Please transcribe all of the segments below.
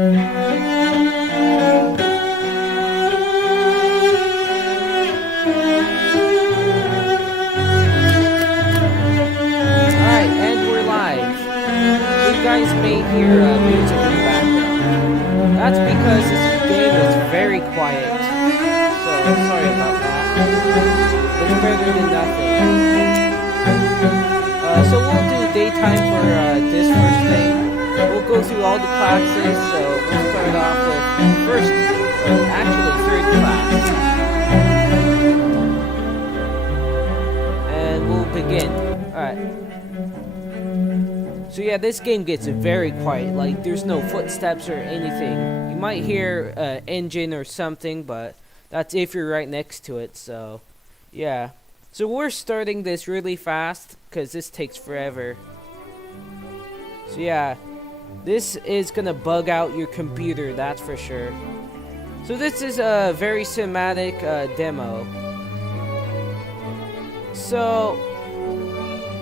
Alright, and we're live. You guys may hear music in the background. That's because this game is very quiet. So, sorry about that. It's better than nothing. So we'll do daytime for this first thing. We'll go through all the classes, so we'll start off with first, actually third class. And we'll begin. Alright. So yeah, this game gets very quiet, like there's no footsteps or anything. You might hear an engine or something, but that's if you're right next to it, so yeah. So we're starting this really fast, because this takes forever. So yeah, this is gonna bug out your computer, that's for sure. So this is a very cinematic demo. So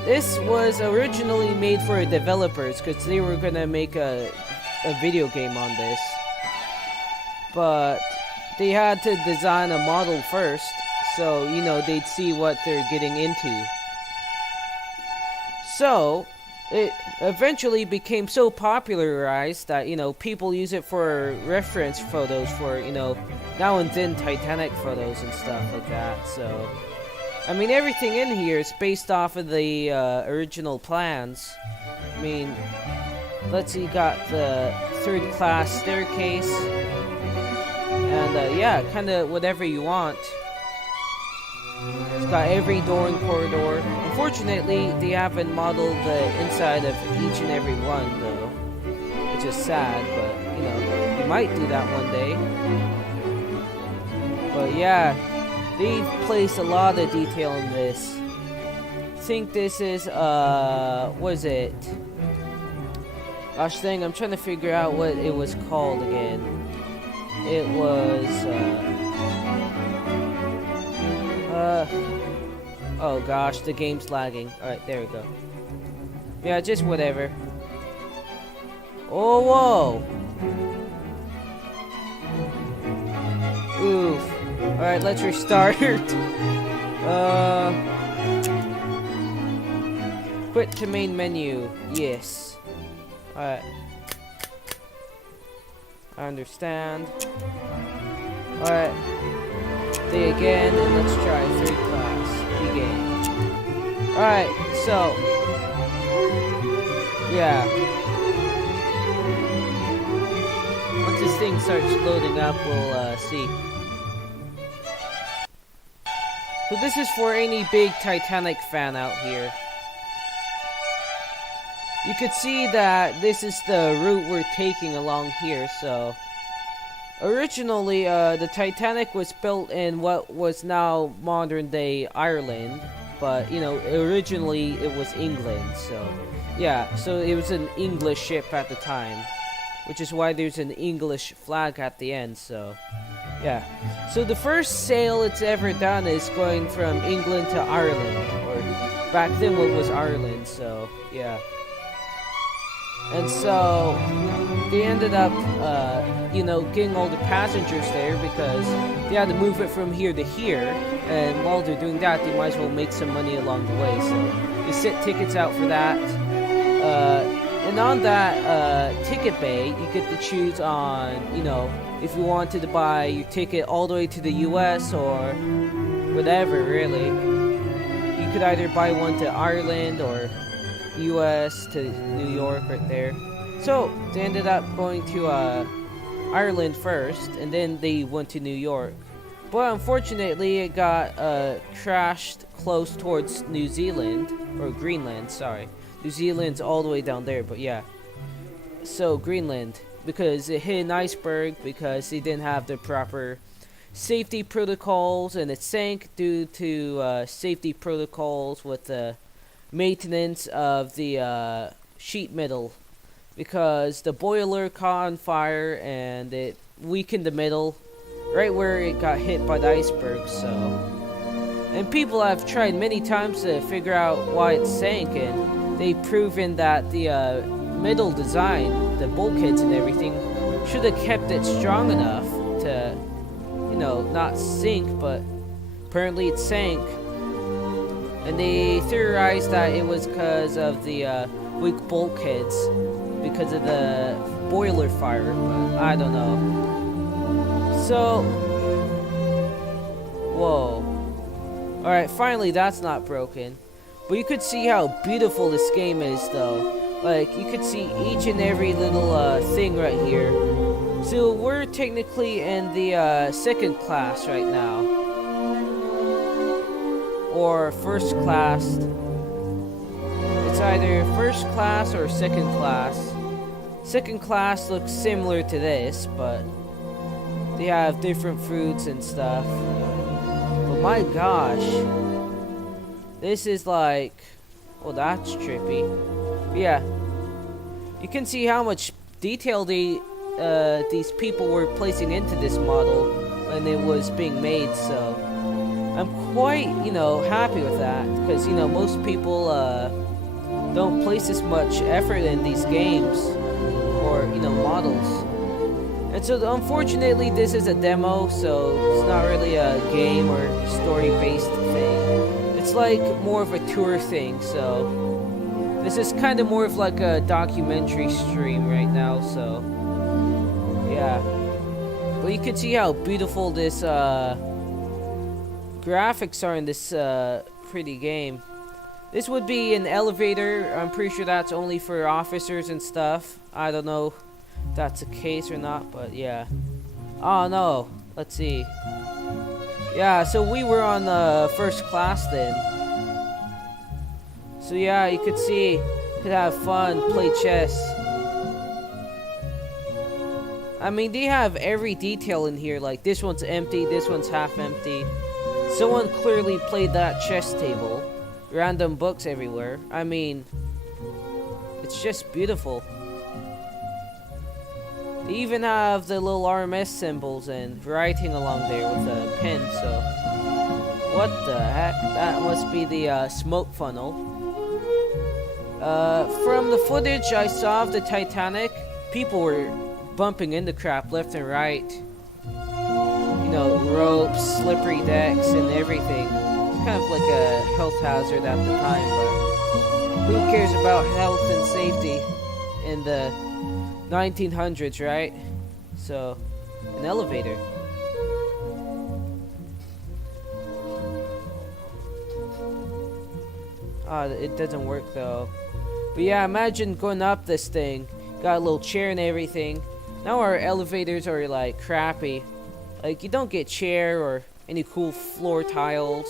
this was originally made for developers because they were gonna make a video game on this, but they had to design a model first, so you know they'd see what they're getting into. So it eventually became so popularized that, you know, people use it for reference photos for, you know, now and then Titanic photos and stuff like that. So I mean, everything in here is based off of the original plans. I mean, let's see, you got the third class staircase, and yeah, kind of whatever you want. It's got every door and corridor. Unfortunately, they haven't modeled the inside of each and every one, though, which is sad, but, you know, you might do that one day. But yeah, they've placed a lot of detail in this. I think this is, what is it? Gosh dang, I'm trying to figure out what it was called again. It was, oh gosh, the game's lagging. Alright, there we go. Yeah, just whatever. Oh, whoa! Oof. Alright, let's restart. Quit to main menu. Yes. Alright. I understand. Alright. Stay again, and let's try third class. Begin. Alright, so. Yeah. Once this thing starts loading up, we'll see. So this is for any big Titanic fan out here. You could see that this is the route we're taking along here, so. Originally, the Titanic was built in what was now modern-day Ireland, but, you know, originally it was England, so. Yeah, so it was an English ship at the time, which is why there's an English flag at the end, so. Yeah. So the first sail it's ever done is going from England to Ireland, or back then what was Ireland, so, yeah. And so, they ended up, you know, getting all the passengers there because they had to move it from here to here, and while they're doing that, they might as well make some money along the way, so they set tickets out for that. And on that ticket bay, you get to choose on, you know, if you wanted to buy your ticket all the way to the US or whatever, really. You could either buy one to Ireland or US to New York right there. So, they ended up going to Ireland first, and then they went to New York. But unfortunately, it got crashed close towards New Zealand, or Greenland, sorry. New Zealand's all the way down there, but yeah. So, Greenland, because it hit an iceberg because they didn't have the proper safety protocols, and it sank due to safety protocols with the maintenance of the sheet metal, because the boiler caught on fire and it weakened the metal right where it got hit by the iceberg. So, and people have tried many times to figure out why it sank, and they've proven that the metal design, the bulkheads and everything, should have kept it strong enough to, you know, not sink, but apparently it sank. And they theorized that it was because of the weak bulkheads, because of the boiler fire, but I don't know. So, whoa. Alright, finally that's not broken. But you could see how beautiful this game is, though. Like, you could see each and every little thing right here. So, we're technically in the second class right now. Or first class. It's either first class or second class. Second class looks similar to this, but they have different fruits and stuff. But my gosh. This is like... Oh, that's trippy. But yeah. You can see how much detail these people were placing into this model when it was being made, so... I'm quite, you know, happy with that. Because, you know, most people don't place as much effort in these games. Or, you know, models. And so, unfortunately, this is a demo, so it's not really a game or story-based thing. It's like more of a tour thing, so this is kind of more of like a documentary stream right now, so yeah. But you can see how beautiful this graphics are in this pretty game. This would be an elevator. I'm pretty sure that's only for officers and stuff. I don't know if that's the case or not, but yeah. Oh no, let's see. Yeah, so we were on first class then. So yeah, you could see, could have fun, play chess. I mean, they have every detail in here. Like, this one's empty, this one's half empty. Someone clearly played that chess table. Random books everywhere. I mean, it's just beautiful. They even have the little RMS symbols and writing along there with a pen, so... What the heck? That must be the smoke funnel. From the footage I saw of the Titanic, people were bumping into crap left and right. You know, ropes, slippery decks, and everything. It's kind of like a health hazard at the time, but... Who cares about health and safety in the 1900s, right? So, an elevator. It doesn't work though. But yeah, imagine going up this thing. Got a little chair and everything. Now our elevators are like crappy. Like, you don't get chair or any cool floor tiles.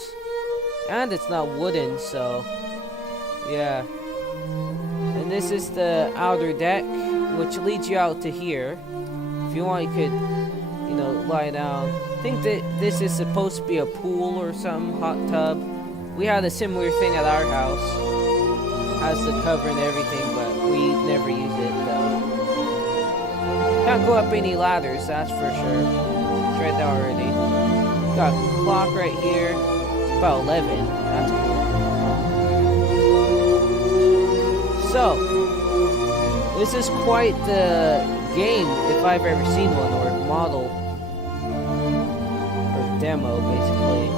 And it's not wooden, so... Yeah. And this is the outer deck, which leads you out to here. If you want, you could, you know, lie down. I think that this is supposed to be a pool or some hot tub. We had a similar thing at our house. Has the cover and everything, but we never use it though. Can't go up any ladders, that's for sure. Tried that already. Got a clock right here. It's about 11. That's cool. So, this is quite the game, if I've ever seen one, or model. Or demo, basically.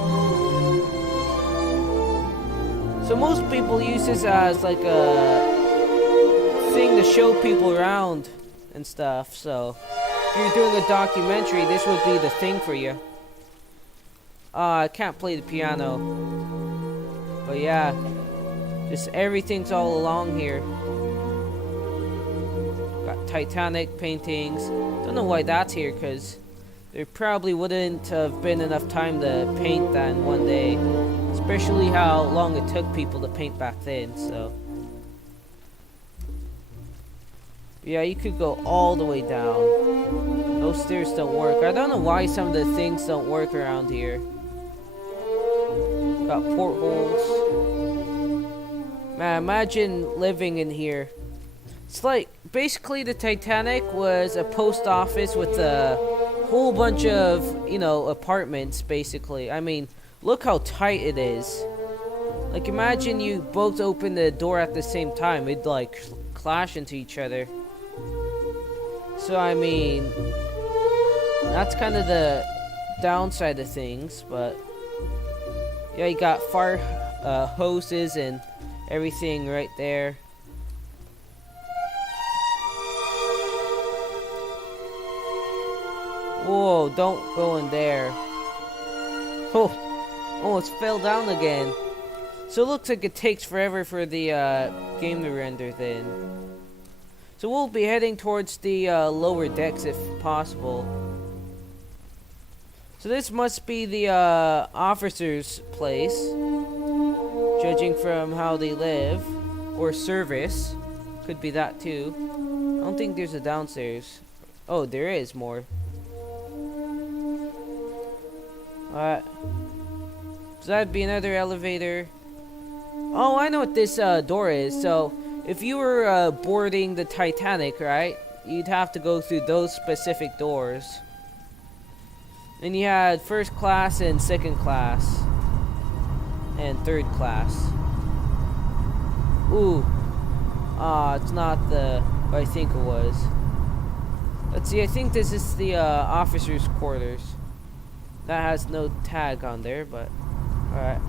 So most people use this as like a thing to show people around and stuff, so if you're doing a documentary, this would be the thing for you. I can't play the piano. But yeah, just everything's all along here. Got Titanic paintings. Don't know why that's here, because there probably wouldn't have been enough time to paint that in one day. Especially how long it took people to paint back then, so... Yeah, you could go all the way down. Those stairs don't work. I don't know why some of the things don't work around here. Got portholes. Man, imagine living in here. It's like, basically the Titanic was a post office with a whole bunch of, you know, apartments, basically. I mean, look how tight it is. Like, imagine you both open the door at the same time. It'd, like, clash into each other. So I mean, that's kind of the downside of things, but yeah, you got fire hoses and everything right there. Whoa, don't go in there. Oh, almost fell down again. So it looks like it takes forever for the game to render then. So we'll be heading towards the lower decks if possible. So this must be the officer's place, judging from how they live, or service. Could be that too. I don't think there's a downstairs. Oh, there is more. Alright. So that'd be another elevator. Oh, I know what this door is. So if you were boarding the Titanic, right, you'd have to go through those specific doors. And you had first class and second class. And third class. Ooh. It's not what I think it was. Let's see, I think this is the officer's quarters. That has no tag on there, but alright.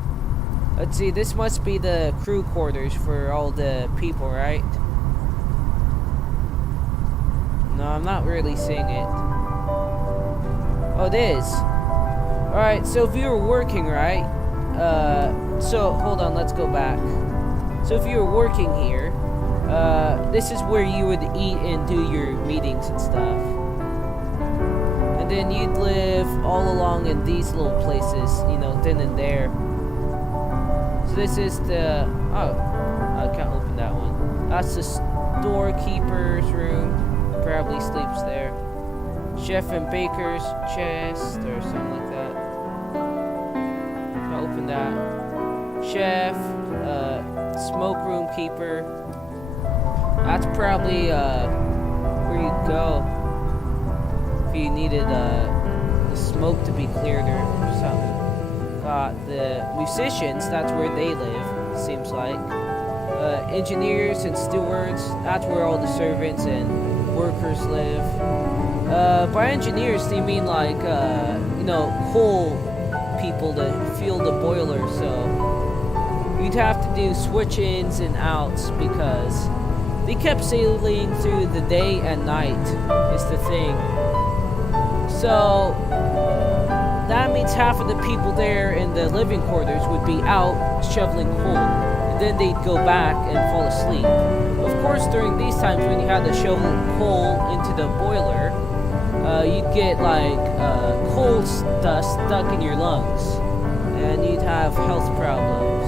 Let's see, this must be the crew quarters for all the people, right? No, I'm not really seeing it. Oh, it is. Alright, so if you were working, right? So, hold on, let's go back. So if you were working here, this is where you would eat and do your meetings and stuff. And then you'd live all along in these little places, you know, then and there. So this is the... Oh, I can't open that one. That's the storekeeper's room. Probably sleeps there. Chef and baker's chest or something like that. Can't open that. Chef, smoke room keeper. That's probably where you'd go if you needed the smoke to be cleared or something. The musicians, that's where they live, seems like. Engineers and stewards, that's where all the servants and workers live. By engineers, they mean like, you know, coal people to fuel the boiler, so you'd have to do switch-ins and outs because they kept sailing through the day and night, is the thing. So that means half of the people there in the living quarters would be out shoveling coal, and then they'd go back and fall asleep. Of course, during these times when you had to shovel coal into the boiler, you'd get like coal dust stuck in your lungs, and you'd have health problems.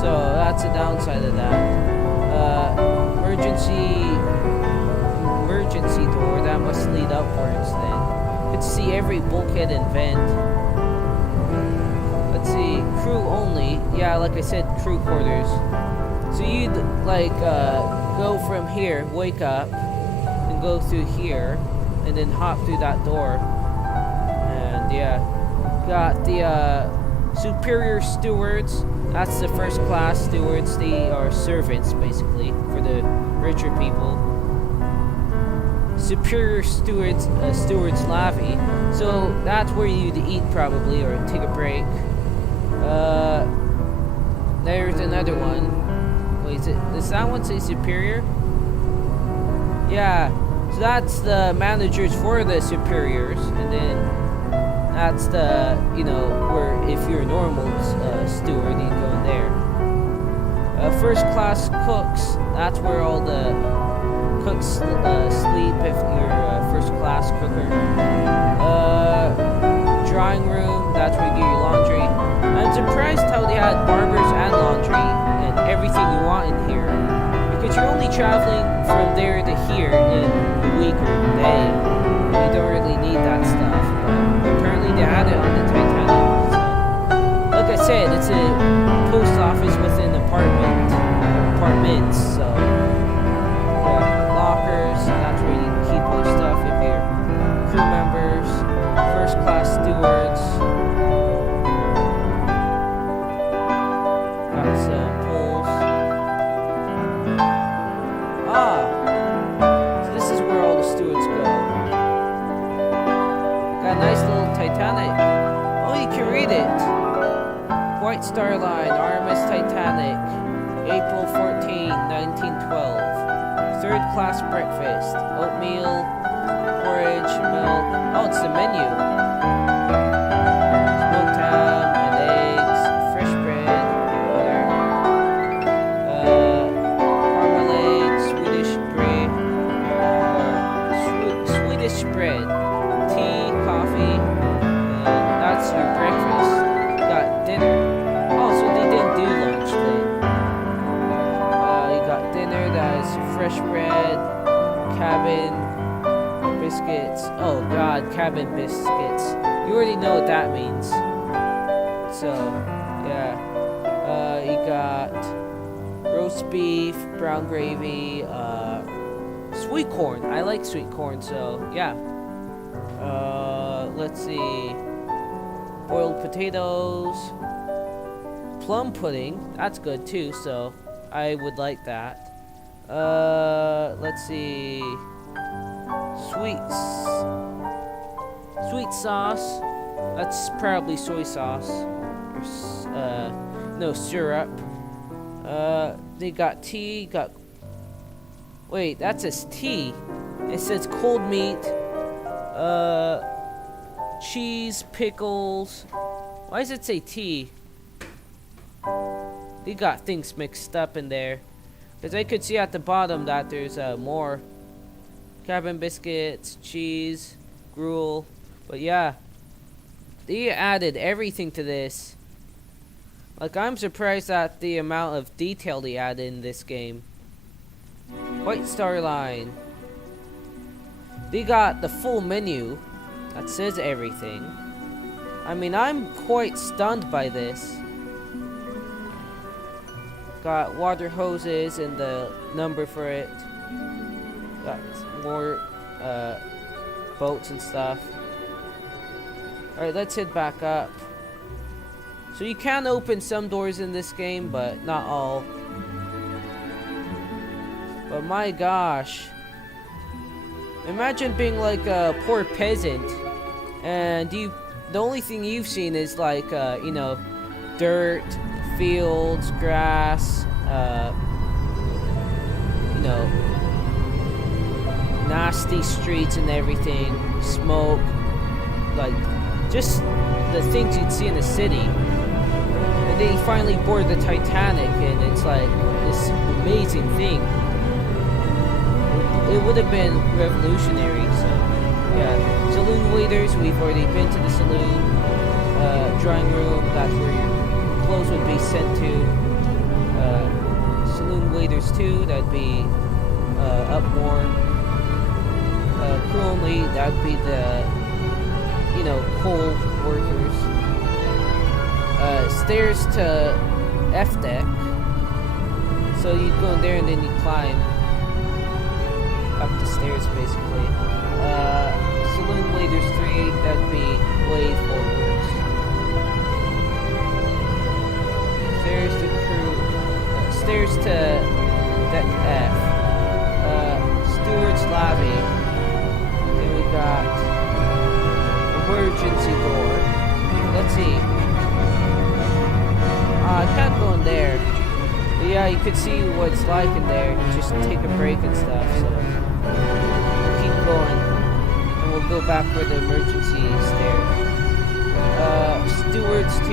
So that's the downside of that. Emergency door, that must lead upwards then. Could see every bulkhead and vent. Let's see, crew only. Yeah, like I said, crew quarters. So you'd like go from here, wake up, and go through here, and then hop through that door. And yeah, got the superior stewards. That's the first class stewards. They are servants basically for the richer people. Superior stewards, stewards lobby. So that's where you'd eat probably or take a break. There's another one. Wait, does that one say superior? Yeah. So that's the managers for the superiors, and then that's the, you know, where if you're a normal steward, you go in there. First class cooks, that's where all the cooks sleep if you're a first class cooker. Drying room, that's where you get your laundry. I'm surprised how they had barbers and laundry and everything you want in here. Because you're only traveling from there to here in a week or a day. You don't really need that stuff. But apparently they had it on the Titanic. So, like I said, it's a post office with an apartments. So yeah, lockers. That's where you keep your stuff if you're crew members, first class stewards. Got some poles. So this is where all the stewards go. Got a nice little Titanic. Oh, you can read it. White Star Line, RMS Titanic, April 14, 1912. Third class breakfast, oatmeal, porridge, milk. Oh, it's the menu. Smoked ham and eggs, fresh bread, butter, marmalade, Swedish bread, Swedish bread, tea, coffee, and that's your breakfast. Got dinner. Oh, so they didn't do lunch then. You got dinner, that's fresh bread, cabin biscuits. Oh god, cabin biscuits. You already know what that means. So, yeah. You got roast beef, brown gravy, sweet corn. I like sweet corn, so yeah. Let's see. Boiled potatoes, plum pudding. That's good too, so I would like that. Let's see. Sweet sauce. That's probably soy sauce. Or, no, syrup. They got tea. Wait, that says tea. It says cold meat. Cheese, pickles. Why does it say tea? They got things mixed up in there. Because I could see at the bottom that there's more. Cabin biscuits, cheese, gruel. But yeah, they added everything to this. Like, I'm surprised at the amount of detail they added in this game. White Star Line. They got the full menu that says everything. I mean, I'm quite stunned by this. Got water hoses and the number for it. Got more boats and stuff. Alright, let's head back up. So you can open some doors in this game, but not all. But my gosh. Imagine being like a poor peasant and the only thing you've seen is like, you know, dirt, fields, grass, you know, nasty streets and everything, smoke, like, just the things you'd see in a city. And then you finally board the Titanic, and it's like this amazing thing. It would have been revolutionary, so, yeah. Saloon waiters, we've already been to the saloon. Drawing room, that's where your clothes would be sent to. Saloon waiters too, that'd be up more. Crew only, that'd be the, you know, coal workers. Stairs to F deck. So you'd go in there and then you climb up the stairs basically. Saloon waiters 3, that'd be wave workers. Stairs to crew, stairs to deck F. Steward's lobby. Then we got emergency door. Let's see. I can't go in there. But yeah, you could see what it's like in there. Just take a break and stuff. So we'll keep going, and we'll go back for the emergency stairs. Stewards 2.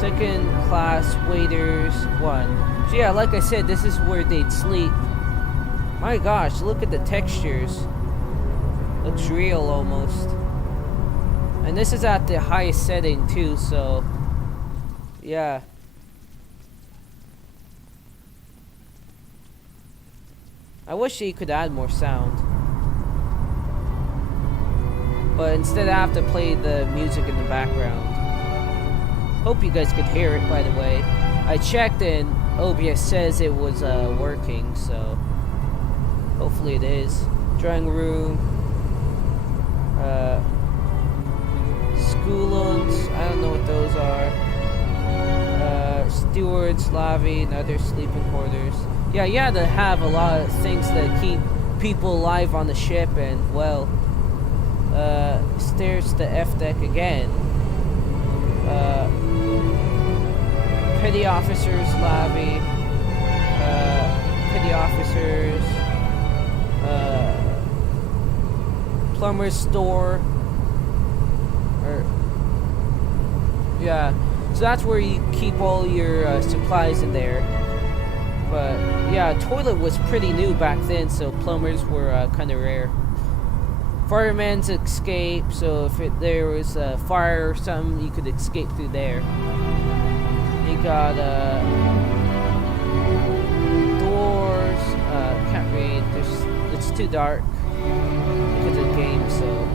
Second class waiters 1. So yeah, like I said, this is where they'd sleep. My gosh, look at the textures. Looks real almost. And this is at the highest setting too, so yeah. I wish you could add more sound. But instead I have to play the music in the background. Hope you guys could hear it, by the way. I checked and OBS says it was working, so hopefully it is. Drawing room. Schoolons, I don't know what those are. stewards, lobby, and other sleeping quarters. Yeah, you had to have a lot of things to keep people alive on the ship, and well, stairs to F deck again. Petty officers lobby. Petty officers. Plumber's store. Yeah, so that's where you keep all your supplies in there. But yeah, toilet was pretty new back then, so plumbers were kind of rare. Fireman's escape, so if there was a fire or something, you could escape through there. You got doors. Can't read. It's too dark because of the game. So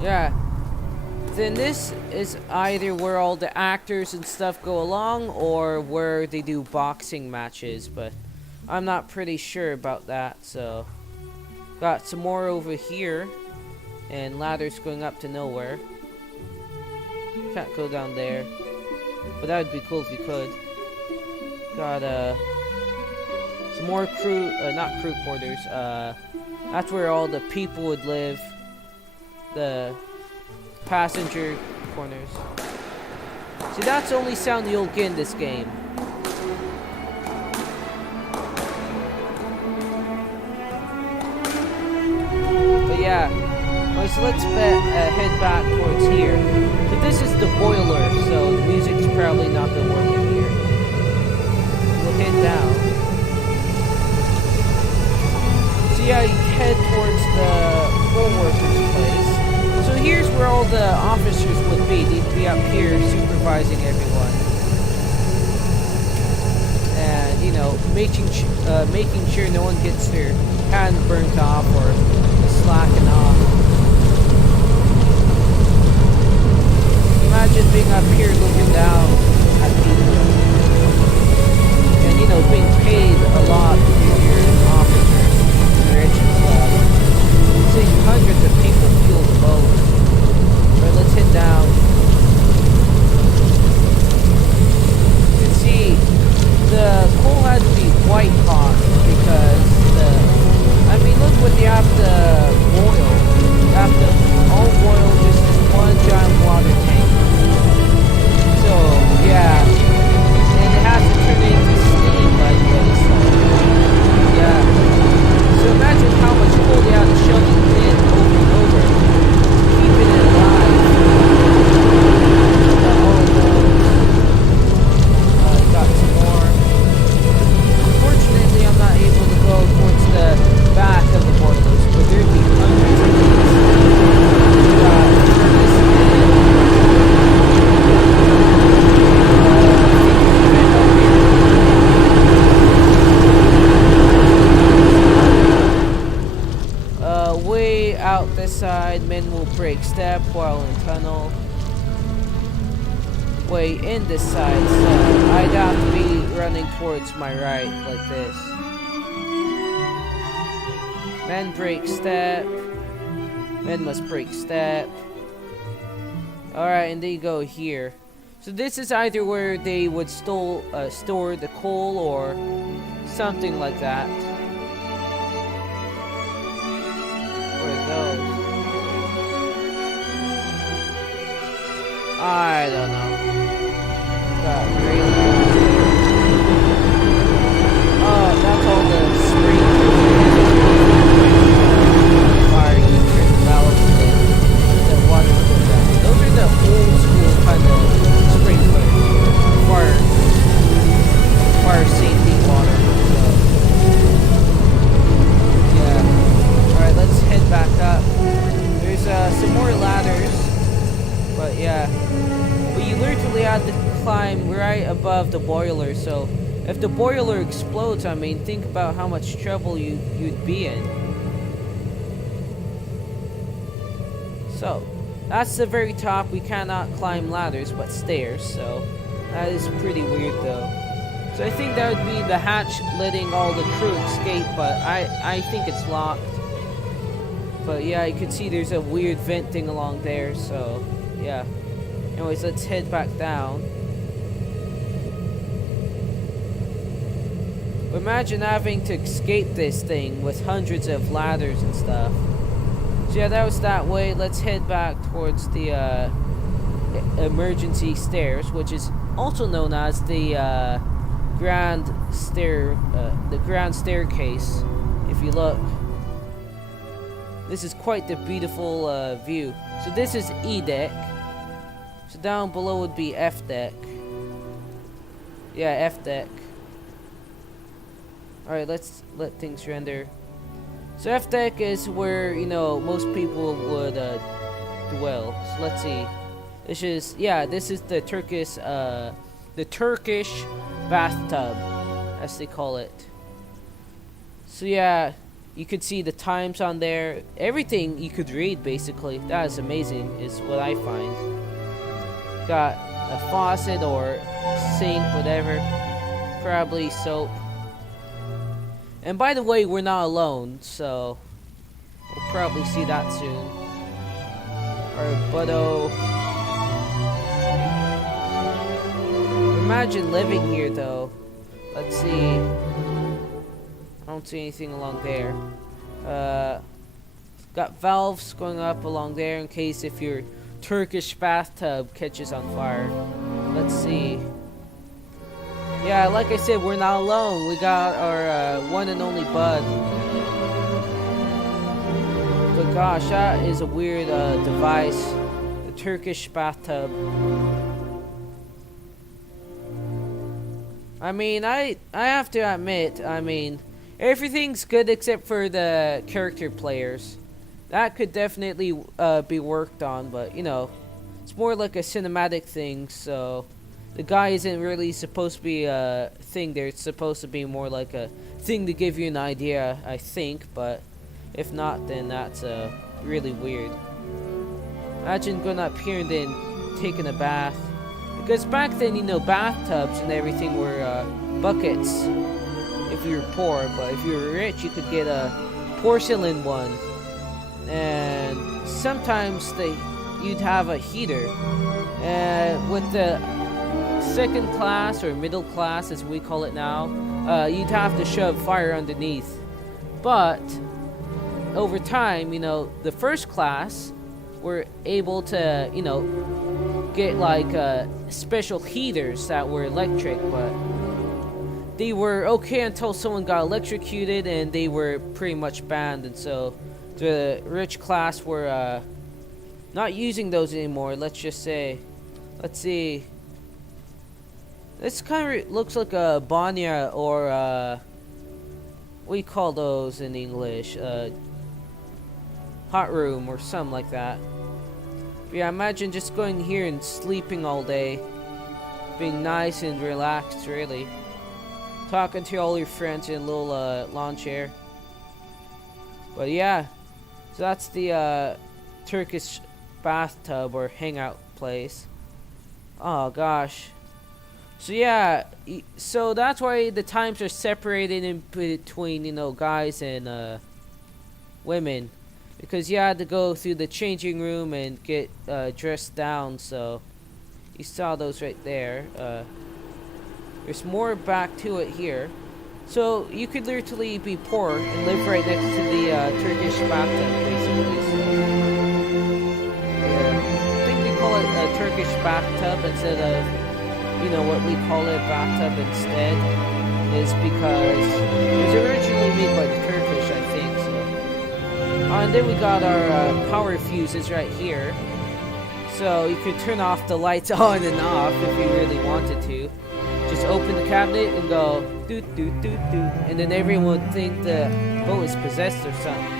yeah. Then this is either where all the actors and stuff go along, or where they do boxing matches. But I'm not pretty sure about that. So got some more over here, and ladders going up to nowhere. Can't go down there, but that would be cool if you could. Got some more crew, not crew quarters. That's where all the people would live. The passenger corners. See, that's the only sound you'll get in this game. But yeah, alright, so let's head back towards here. But this is the boiler, so the music's probably not gonna work in here. We'll head down. So yeah, you head towards the coal workers' place. So here's where all the officers would be. They'd be up here supervising everyone. And, you know, making sure no one gets their hand burnt off or slacking off. Imagine being up here looking down at people. And, you know, being paid a lot if you're an officer, rich and stuff. Seeing hundreds of people fuel the boat. Alright, let's head down. You can see the coal had to be white hot because I mean, look what they have to boil. They have to all boil just one giant water tank. So yeah, and it has to turn it into steam, by the way. So yeah. So imagine how much coal they have to shovel in over and over, keeping it alive. Got some more. Unfortunately, I'm not able to go towards the back of the boilers, but there'd be hundreds of these. Way out this side, men will break step while in tunnel. Way in this side, so I'd have to be running towards my right, like this. Men break step. Men must break step. Alright, and they go here. So this is either where they would store the coal or something like that. Those. I don't know. Got railings. Oh, that's all the springs. Fire heater, valves, the water goes down. Those are the old school kind of sprinklers. Fire safety water. So, yeah. Alright, let's head back up. There's some more ladders. But yeah. But you literally had to climb right above the boiler, so if the boiler explodes, I mean, think about how much trouble you'd be in. So, that's the very top. We cannot climb ladders, but stairs, so that is pretty weird though. So I think that would be the hatch letting all the crew escape, but I think it's locked. But yeah, you can see there's a weird vent thing along there, so yeah. Anyways, let's head back down. Imagine having to escape this thing with hundreds of ladders and stuff. So yeah, that was that way. Let's head back towards the emergency stairs, which is also known as the grand staircase. If you look, this is quite the beautiful view. So this is E deck. So down below would be F deck. Yeah, F deck. Alright, let's let things render. So F deck is where, you know, most people would dwell. So let's see. This is the Turkish bathtub, as they call it. So yeah, you could see the times on there. Everything you could read, basically. That is amazing, is what I find. Got a faucet or sink, whatever. Probably soap. And by the way, we're not alone, so we'll probably see that soon. Alright, buddo. Imagine living here, though. Let's see. I don't see anything along there. Got valves going up along there in case if your Turkish bathtub catches on fire. Let's see. Yeah, like I said, we're not alone. We got our one and only bud. But gosh, that is a weird device. The Turkish bathtub. I mean, I have to admit, I mean, everything's good except for the character players. That could definitely be worked on, but, you know, it's more like a cinematic thing, so the guy isn't really supposed to be a thing there. It's supposed to be more like a thing to give you an idea, I think, but if not, then that's really weird. Imagine going up here and then taking a bath. Because back then, you know, bathtubs and everything were buckets if you were poor, but if you were rich, you could get a porcelain one. And sometimes you'd have a heater. With the second class or middle class, as we call it now, you'd have to shove fire underneath. But over time, you know, the first class were able to, you know, get like special heaters that were electric, but they were okay until someone got electrocuted and they were pretty much banned, and so the rich class were not using those anymore. Let's just say, let's see, this kind of looks like a banya, or what do you call those in English, hot room or something like that. But yeah, imagine just going here and sleeping all day, being nice and relaxed, really. Talking to all your friends in a little lawn chair. But yeah, so that's the Turkish bathtub or hangout place. Oh gosh. So yeah, so that's why the times are separated in between, you know, guys and women. Because you had to go through the changing room and get dressed down, so you saw those right there. There's more back to it here. So you could literally be poor and live right next to the Turkish bathtub, basically. So, yeah. I think they call it a Turkish bathtub instead of, you know, what we call it, bathtub instead, is because it was originally made by the Turkish, I think. So. And then we got our power fuses right here. So you could turn off the lights on and off if you really wanted to. Just open the cabinet and go doot doot doot doot, and then everyone would think the boat is possessed or something.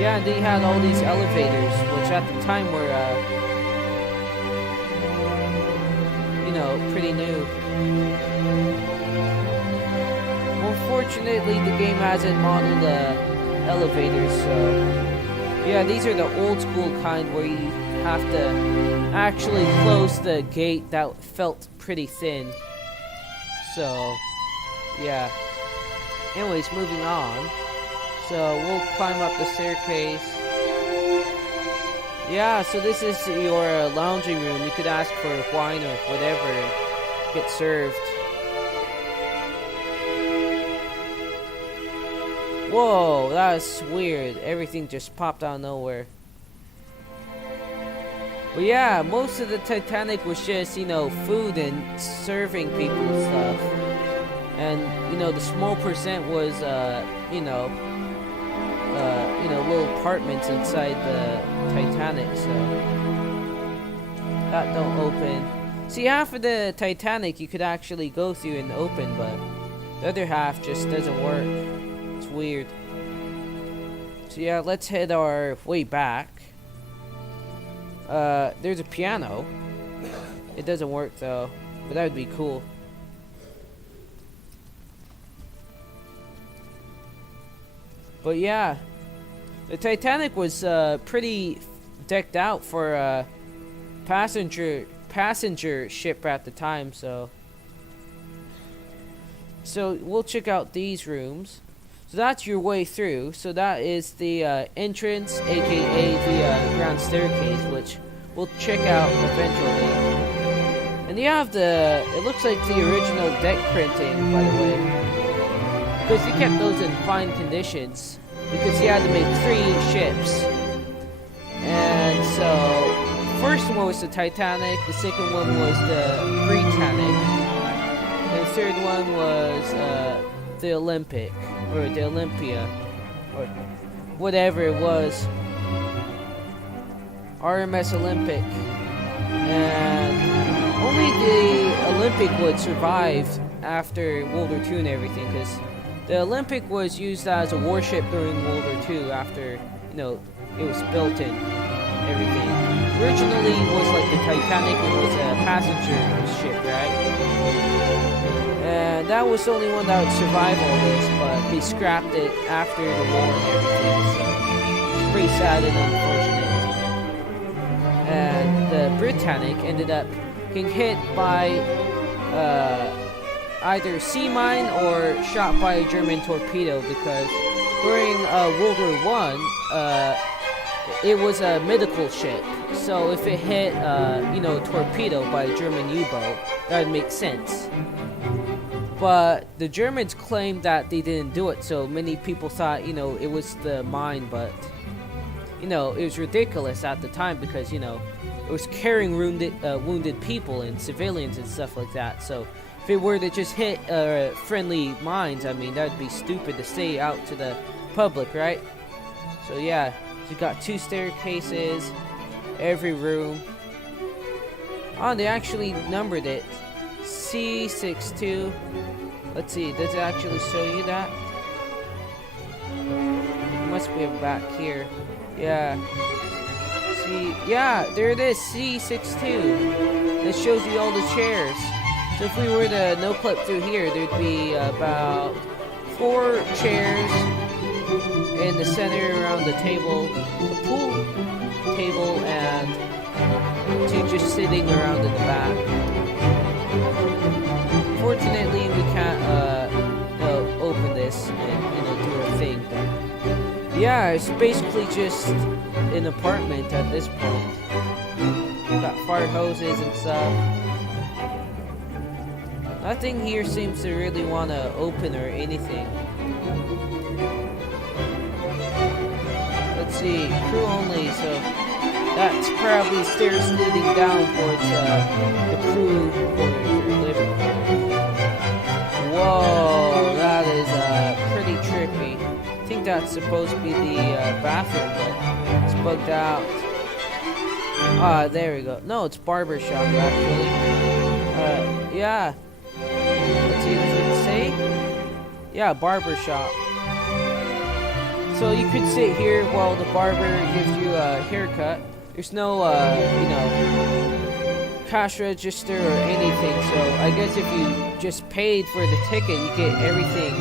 Yeah, and they had all these elevators, which at the time were, you know, pretty new. Unfortunately, the game hasn't modeled elevators, so yeah, these are the old school kind where you have to actually close the gate that felt pretty thin. So yeah, anyways, moving on. So we'll climb up the staircase. Yeah, so this is your lounging room. You could ask for wine or whatever. get served. Whoa, that's weird. Everything just popped out of nowhere. But yeah, most of the Titanic was just, you know, food and serving people and stuff. And, you know, the small percent was, you know, little apartments inside the Titanic, so that don't open. See, half of the Titanic you could actually go through and open, but the other half just doesn't work. It's weird. So yeah, let's head our way back. There's a piano. It doesn't work though, but that would be cool. But yeah, the Titanic was pretty decked out for a passenger ship at the time, so we'll check out these rooms. So that's your way through. So that is the entrance, aka the ground staircase, which we'll check out eventually. And you have it looks like the original deck printing, by the way, because you kept those in fine conditions, because you had to make 3 ships. And so, first one was the Titanic, the second one was the Britannic, and the third one was the Olympic, or the Olympia, or whatever it was. RMS Olympic. And only the Olympic would survive after World War II and everything, because the Olympic was used as a warship during World War II after, you know, it was built and everything. Originally, it was like the Titanic, it was a passenger ship, right? And that was the only one that would survive all this, but they scrapped it after the war and everything, so it's pretty sad and unfortunate. And the Britannic ended up getting hit by either sea mine or shot by a German torpedo, because during World War I, it was a medical ship. So if it hit, you know, a torpedo by a German U-boat, that would make sense. But the Germans claimed that they didn't do it, so many people thought, you know, it was the mine, but, you know, it was ridiculous at the time, because, you know, it was carrying wounded people and civilians and stuff like that. So if it were to just hit friendly mines, I mean, that would be stupid to say out to the public, right? So yeah, you got 2 staircases, every room. Oh, they actually numbered it. C62. Let's see, does it actually show you that? It must be back here. Yeah. See, yeah, there it is, C62. That shows you all the chairs. So if we were to no-clip through here, there'd be about 4 chairs in the center around the table, the pool table, and 2 just sitting around in the back. Fortunately, we can't open this and, you know, do our thing. But yeah, it's basically just an apartment at this point. Got fire hoses and stuff. Nothing here seems to really want to open or anything. Let's see, crew only, so that's probably stairs leading down towards the crew quarters or living quarters. Whoa, that is pretty trippy. I think that's supposed to be the bathroom, but it's bugged out. Ah, there we go. No, it's barbershop actually. Yeah. Let's see, does it say? Yeah, barbershop. So you could sit here while the barber gives you a haircut. There's no, you know, cash register or anything. So I guess if you just paid for the ticket, you get everything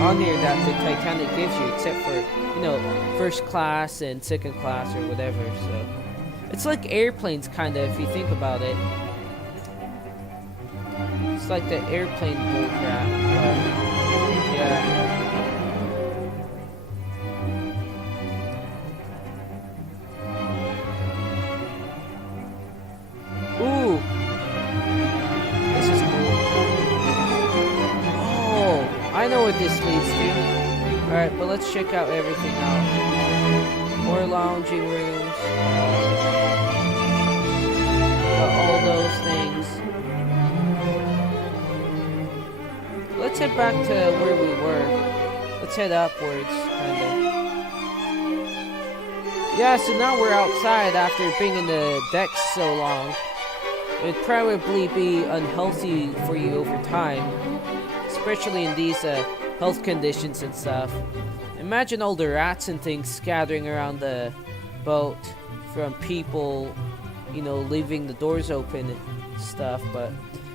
on here that the Titanic gives you, except for, you know, first class and second class or whatever. So it's like airplanes, kind of, if you think about it. It's like the airplane bullcrap. Yeah. Ooh, this is cool. what this leads to. Alright, but let's check out everything out. More lounging rooms. All those things. Let's head back to where we were. Let's head upwards, kinda. Yeah, so now we're outside after being in the decks so long. It'd probably be unhealthy for you over time, especially in these health conditions and stuff. Imagine all the rats and things scattering around the boat from people, you know, leaving the doors open and stuff. But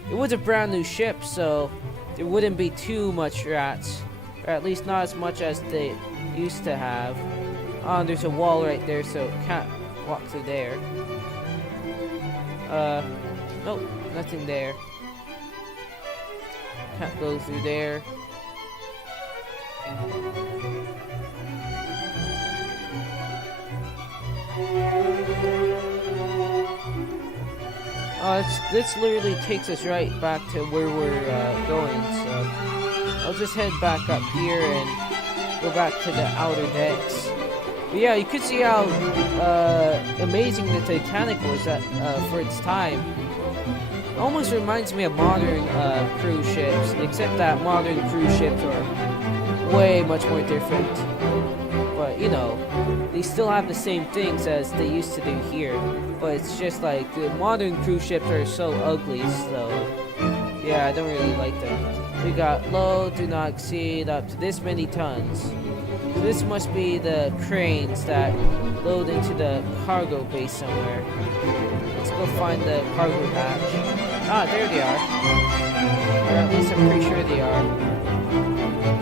it was a brand new ship, so there wouldn't be too much rats, or at least not as much as they used to have. Oh, and there's a wall right there, so can't walk through there. Nope, nothing there. Can't go through there. This literally takes us right back to where we're going, so I'll just head back up here and go back to the outer decks. But yeah, you could see how amazing the Titanic was for its time. It almost reminds me of modern cruise ships, except that modern cruise ships are way much more different. But, you know, they still have the same things as they used to do here. But it's just like, the modern cruise ships are so ugly, so yeah, I don't really like them. We got load, do not exceed up to this many tons. So this must be the cranes that load into the cargo base somewhere. Let's go find the cargo hatch. Ah, there they are. Or at least I'm pretty sure they are.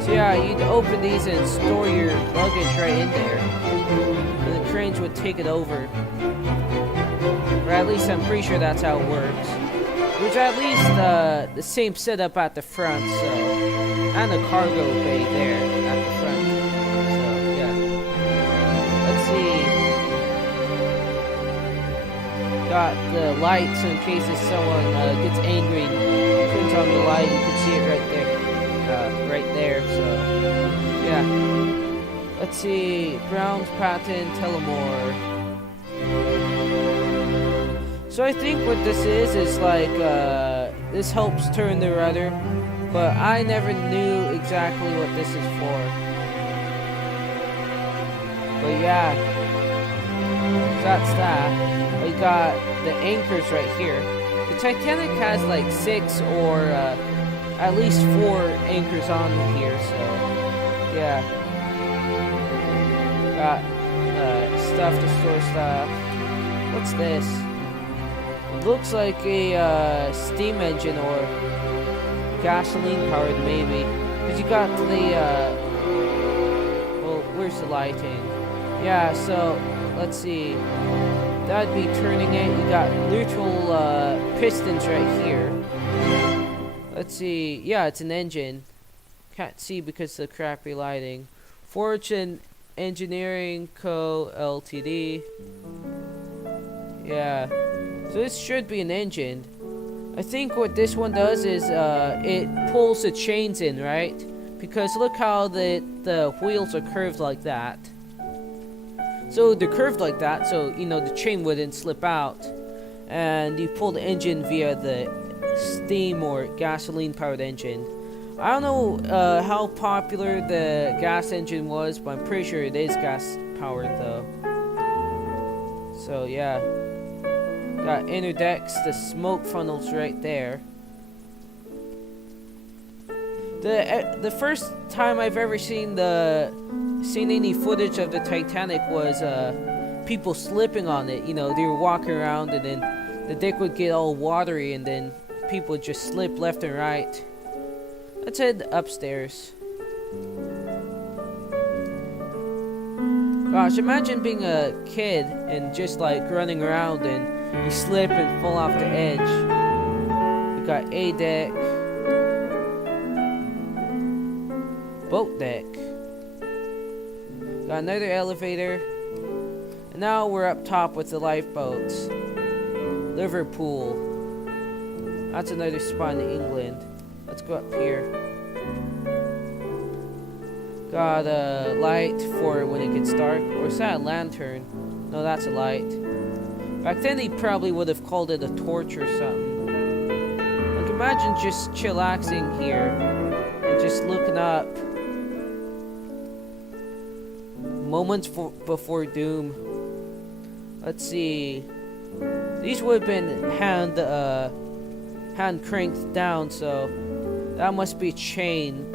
So yeah, you'd open these and store your luggage right in there. And the cranes would take it over. Or at least I'm pretty sure that's how it works. Which at least the same setup at the front, so. And the cargo bay there at the front. So yeah. Let's see. Got the light, so in case if someone gets angry and turns on the light, you can see it right there. Right there, so yeah. Let's see. Brown's patent, Telemore. So I think what this is like, this helps turn the rudder, but I never knew exactly what this is for. But yeah, that's that. We got the anchors right here. The Titanic has like 6 or at least 4 anchors on here, so yeah. Got stuff to store stuff. What's this? It looks like a steam engine or gasoline powered maybe. Because you got the well, where's the lighting? Yeah, so let's see. That'd be turning it. You got neutral pistons right here. Let's see. Yeah, it's an engine. Can't see because of the crappy lighting. Fortune Engineering Co. Ltd. Yeah. So this should be an engine. I think what this one does is it pulls the chains in, right? Because look how the wheels are curved like that. So they're curved like that, so you know the chain wouldn't slip out. And you pull the engine via the steam or gasoline powered engine. I don't know how popular the gas engine was, but I'm pretty sure it is gas powered though. So yeah. Got inner decks, the smoke funnels right there. The first time I've ever seen any footage of the Titanic was people slipping on it. You know, they were walking around and then the deck would get all watery and then people would just slip left and right. Let's head upstairs. Gosh, imagine being a kid and just like running around and you slip and fall off the edge. We got A deck. Boat deck. Got another elevator. And now we're up top with the lifeboats. Liverpool. That's another spot in England. Let's go up here. Got a light for when it gets dark. Or is that a lantern? No, that's a light. Back then, he probably would have called it a torch or something. Like, imagine just chillaxing here and just looking up. Moments before doom. Let's see. These would have been hand cranked down, so that must be a chain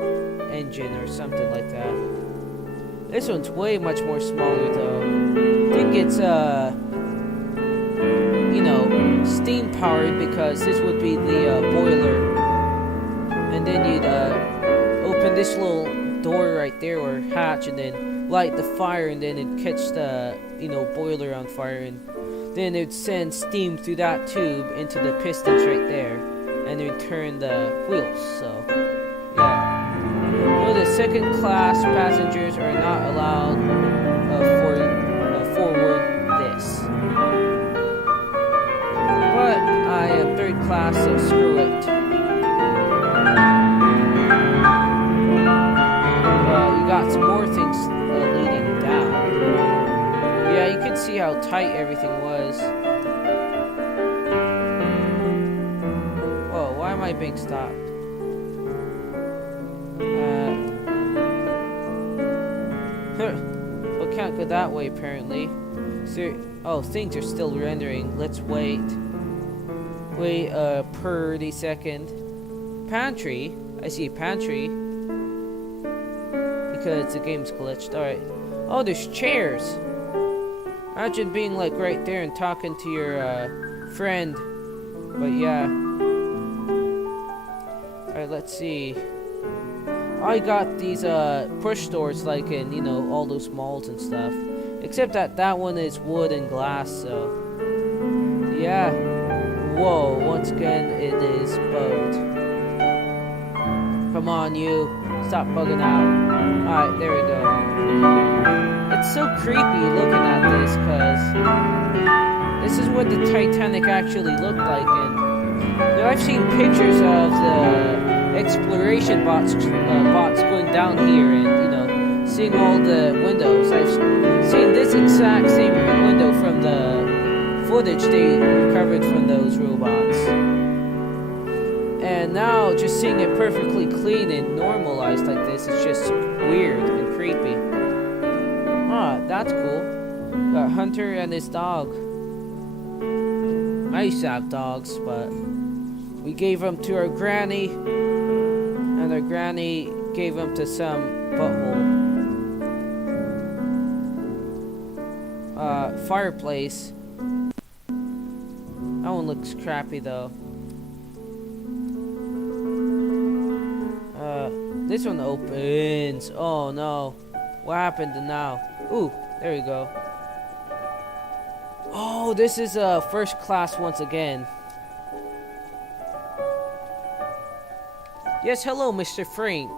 engine or something like that. This one's way much more smaller though. I think it's you know, steam powered, because this would be the boiler, and then you'd open this little door right there, or hatch, and then light the fire, and then it'd catch the boiler on fire, and then it'd send steam through that tube into the pistons right there, and it'd turn the wheels. So yeah. So the second class passengers are not allowed forward this. But I am third class, so screw it. You got some more things leading down. Yeah, you could see how tight everything was. Whoa, why am I being stopped? Well, can't go that way apparently. Oh, things are still rendering. Let's wait. Wait per the second. Pantry. I see a pantry. Because the game's glitched. Alright. Oh, there's chairs. Imagine being like right there and talking to your friend. But yeah. Alright, let's see. I got these push doors like in, all those malls and stuff. Except that one is wood and glass, so yeah. Whoa, once again it is bugged. Come on, you. Stop bugging out. Alright, there we go. It's so creepy looking at this, because this is what the Titanic actually looked like. And I've seen pictures of the exploration bots going down here, and seeing all the windows. I've seen this exact same window from the footage they recovered from those robots. And now just seeing it perfectly clean and normalized like this is just weird and creepy. Ah, that's cool. Got Hunter and his dog. I used to have dogs, but we gave them to our granny, and our granny gave them to some butthole. Fireplace. That one looks crappy though. This one opens. Oh no. What happened now? Ooh, there we go. Oh, this is first class once again. Yes, hello, Mr. Frank.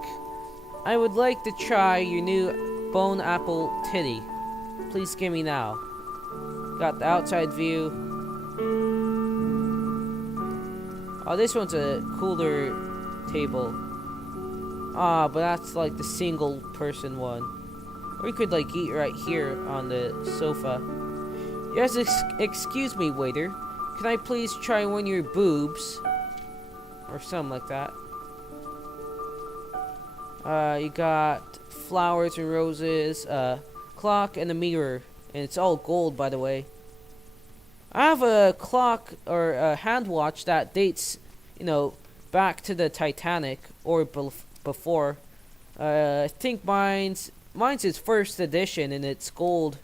I would like to try your new bone apple titty. Please give me now. Got the outside view. Oh, this one's a cooler table. Ah, but that's like the single person one. Or you could like eat right here on the sofa. Yes, excuse me, waiter. Can I please try one of your boobs? Or something like that. You got flowers and roses, clock and a mirror. And it's all gold, by the way. I have a clock or a hand watch that dates, back to the Titanic or before. I think mine's is first edition, and it's gold.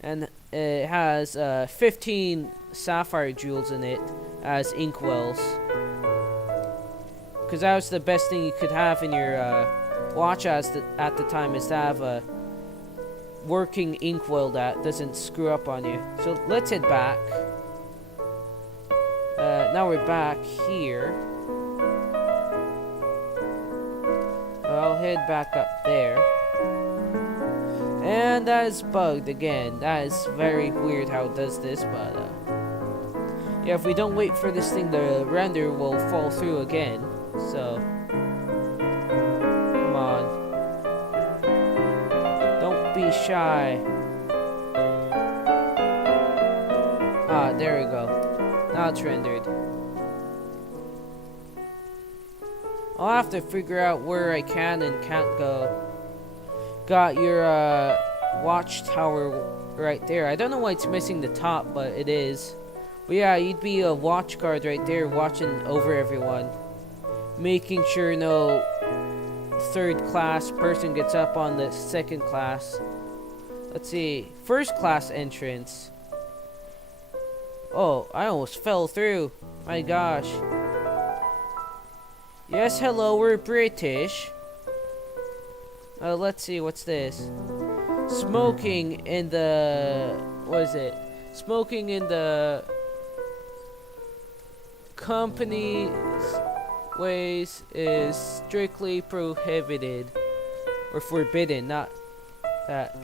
And it has 15 sapphire jewels in it as inkwells. Because that was the best thing you could have in your watch at the time, is to have a working inkwell that doesn't screw up on you. So let's head back. Now we're back here. I'll head back up there. And that is bugged again. That is very weird how it does this, but yeah, if we don't wait for this thing to render, we'll fall through again. So come on. shy. Ah, there we go. Now it's rendered. I'll have to figure out where I can and can't go. Got your watchtower right there. I don't know why it's missing the top, but it is. But yeah, you'd be a watch guard right there watching over everyone. Making sure no third class person gets up on the second class. Let's see. First class entrance. Oh, I almost fell through. My gosh. Yes, hello, we're British. Let's see, what's this? Smoking in the... What is it? Smoking in the... company's ways is strictly prohibited. Or forbidden, not that.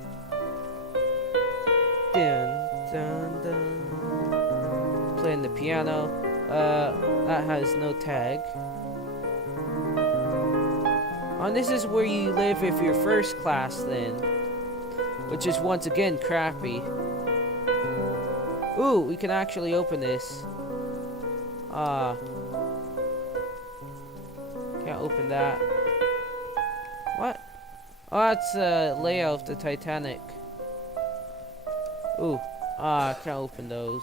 Dun, dun, dun. Playing the piano. That has no tag. And this is where you live if you're first class then. Which is once again crappy. Ooh, we can actually open this. Can't open that. What? Oh, that's a layout of the Titanic. Ooh. I can't open those.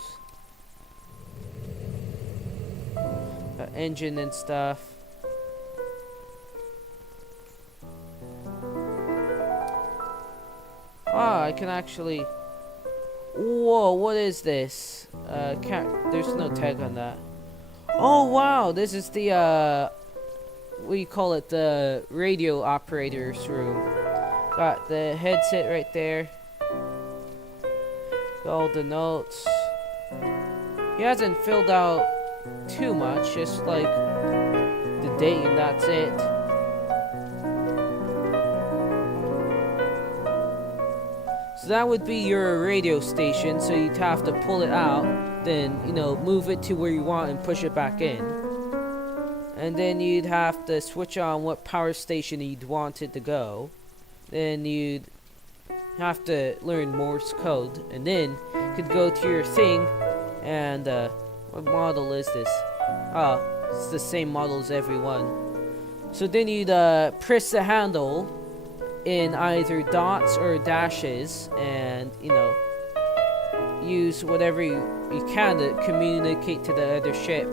Engine and stuff. I can actually... Whoa, what is this? There's no tag on that. Oh, wow, this is the, what do you call it? The radio operator's room. Got the headset right there. Got all the notes. He hasn't filled out too much, just like the date and that's it. So that would be your radio station, so you'd have to pull it out, then, you know, move it to where you want and push it back in. And then you'd have to switch on what power station you'd want it to go. Then you'd have to learn Morse code, and then you could go to your thing, and, what model is this? Oh, it's the same model as everyone. So then you'd, press the handle in either dots or dashes, and you know, use whatever you can to communicate to the other ship.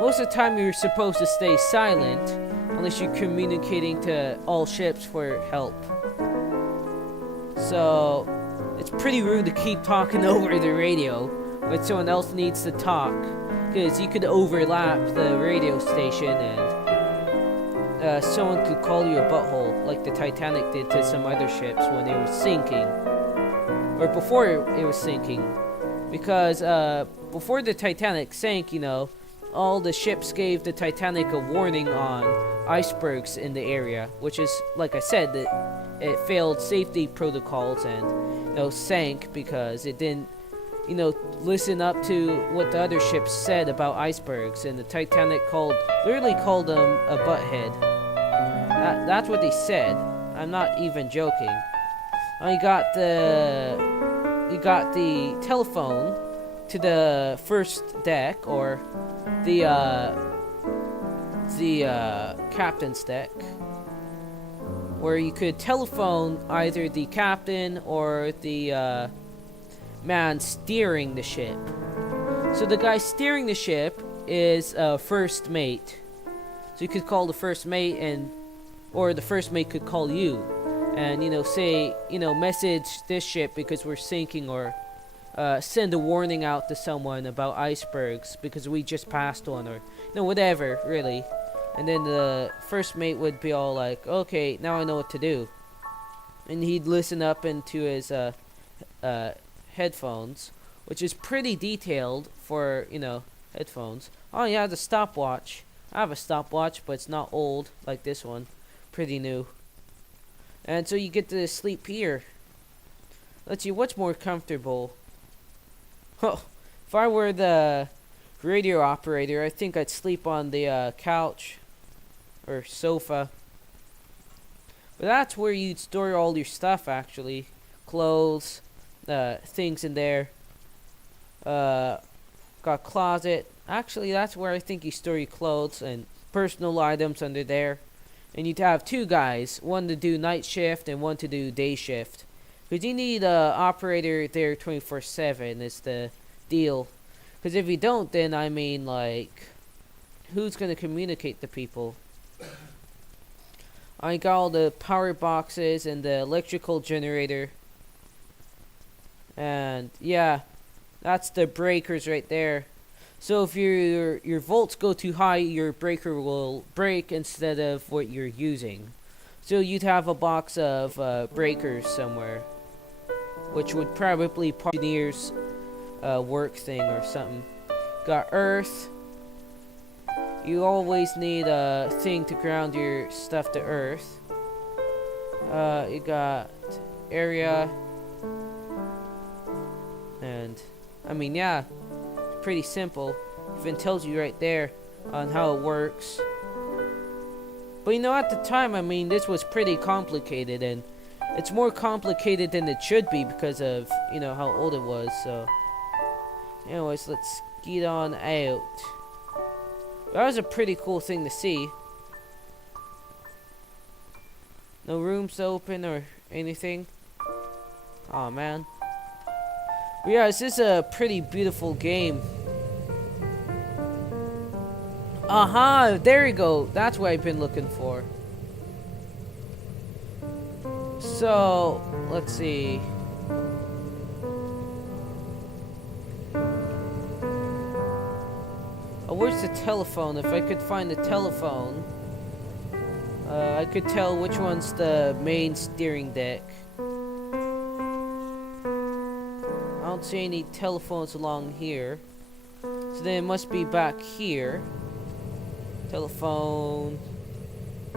Most of the time you're supposed to stay silent unless you're communicating to all ships for help. So it's pretty rude to keep talking over the radio when someone else needs to talk, because you could overlap the radio station and someone could call you a butthole, like the Titanic did to some other ships when it was sinking. Or before it was sinking. Because, before the Titanic sank, you know, all the ships gave the Titanic a warning on icebergs in the area. Which is, like I said, that it failed safety protocols and, you know, sank because it didn't, you know, listen up to what the other ships said about icebergs. And the Titanic literally called them a butthead. That's what they said. I'm not even joking. You got the telephone to the first deck, or the captain's deck, where you could telephone either the captain or the man steering the ship. So the guy steering the ship is first mate. So you could call the first mate, or the first mate could call you, and, you know, say, you know, message this ship because we're sinking, or send a warning out to someone about icebergs because we just passed one, or, you know, whatever, really. And then the first mate would be all like, okay, now I know what to do. And he'd listen up into his headphones, which is pretty detailed for, you know, headphones. Oh yeah, the stopwatch. I have a stopwatch, but it's not old like this one. Pretty new. And so you get to sleep here. Let's see, what's more comfortable? Oh, if I were the radio operator, I think I'd sleep on the couch or sofa. But that's where you'd store all your stuff, actually. clothes, things in there. Uh, got a closet. Actually, that's where I think you store your clothes and personal items under there. And you'd have two guys, one to do night shift and one to do day shift. Because you need a operator there 24/7 is the deal. Because if you don't, then I mean, like, who's going to communicate to people? I got all the power boxes and the electrical generator. And yeah, that's the breakers right there. So if your volts go too high, your breaker will break instead of what you're using. So you'd have a box of breakers somewhere, which would probably be engineer's work thing or something. Got earth. You always need a thing to ground your stuff to earth. You got area. And, I mean, yeah, pretty simple. Even tells you right there on how it works. But you know, at the time, I mean, this was pretty complicated, and it's more complicated than it should be because of, you know, how old it was, so. Anyways, let's get on out. That was a pretty cool thing to see. No rooms open or anything. Aw, man. But yeah, this is a pretty beautiful game. Aha, there you go. That's what I've been looking for. So, let's see. Oh, where's the telephone? If I could find the telephone, I could tell which one's the main steering deck. I don't see any telephones along here. So then it must be back here. Telephone.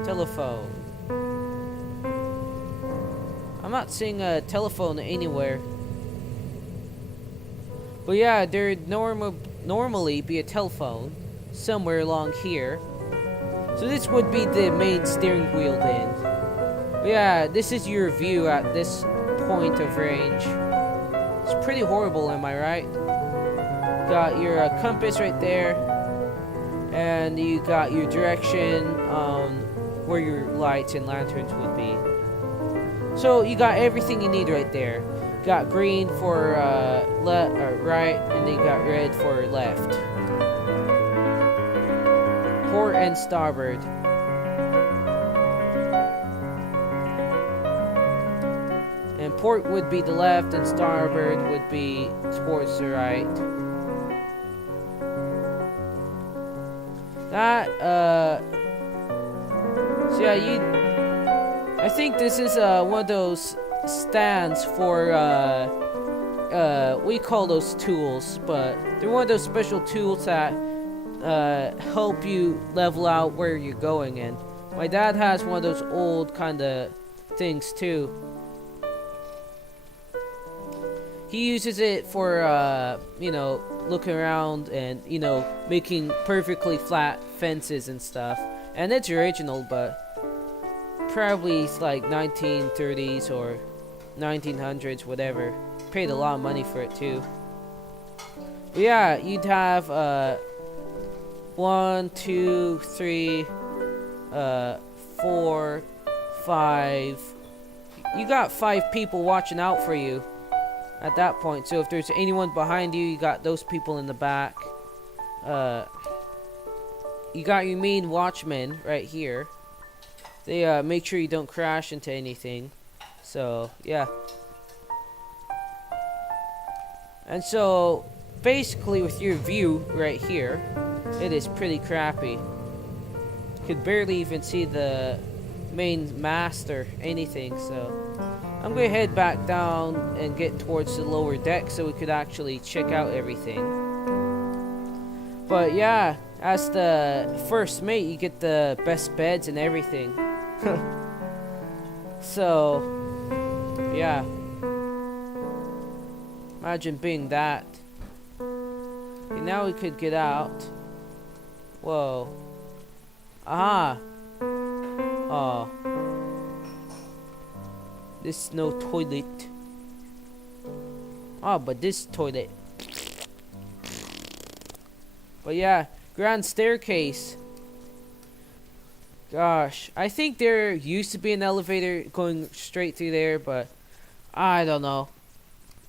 Telephone. I'm not seeing a telephone anywhere. But yeah, there'd normally be a telephone somewhere along here. So this would be the main steering wheel then. But yeah, this is your view at this point of range. It's pretty horrible, am I right? Got your compass right there. And you got your direction on where your lights and lanterns would be. So you got everything you need right there. Got green for right, and then you got red for left. Port and starboard. And port would be the left, and starboard would be towards the right. That, so yeah, I think this is, one of those stands for, we call those tools, but they're one of those special tools that, help you level out where you're going in. My dad has one of those old kind of things, too. He uses it for, you know, looking around and, you know, making perfectly flat fences and stuff. And it's original, but probably it's like 1930s or 1900s, whatever. Paid a lot of money for it, too. But yeah, you'd have, 1, 2, 3, 4, 5. You got 5 people watching out for you at that point. So if there's anyone behind you, you got those people in the back. You got your main watchmen right here. They make sure you don't crash into anything. So yeah. And so basically with your view right here, it is pretty crappy. You could barely even see the main mast or anything, so I'm going to head back down and get towards the lower deck so we could actually check out everything. But yeah, as the first mate, you get the best beds and everything. So, yeah. Imagine being that. Okay, now we could get out. Whoa. Aha. Oh. This is no toilet. Oh, but this toilet. But yeah, grand staircase. Gosh, I think there used to be an elevator going straight through there, but I don't know.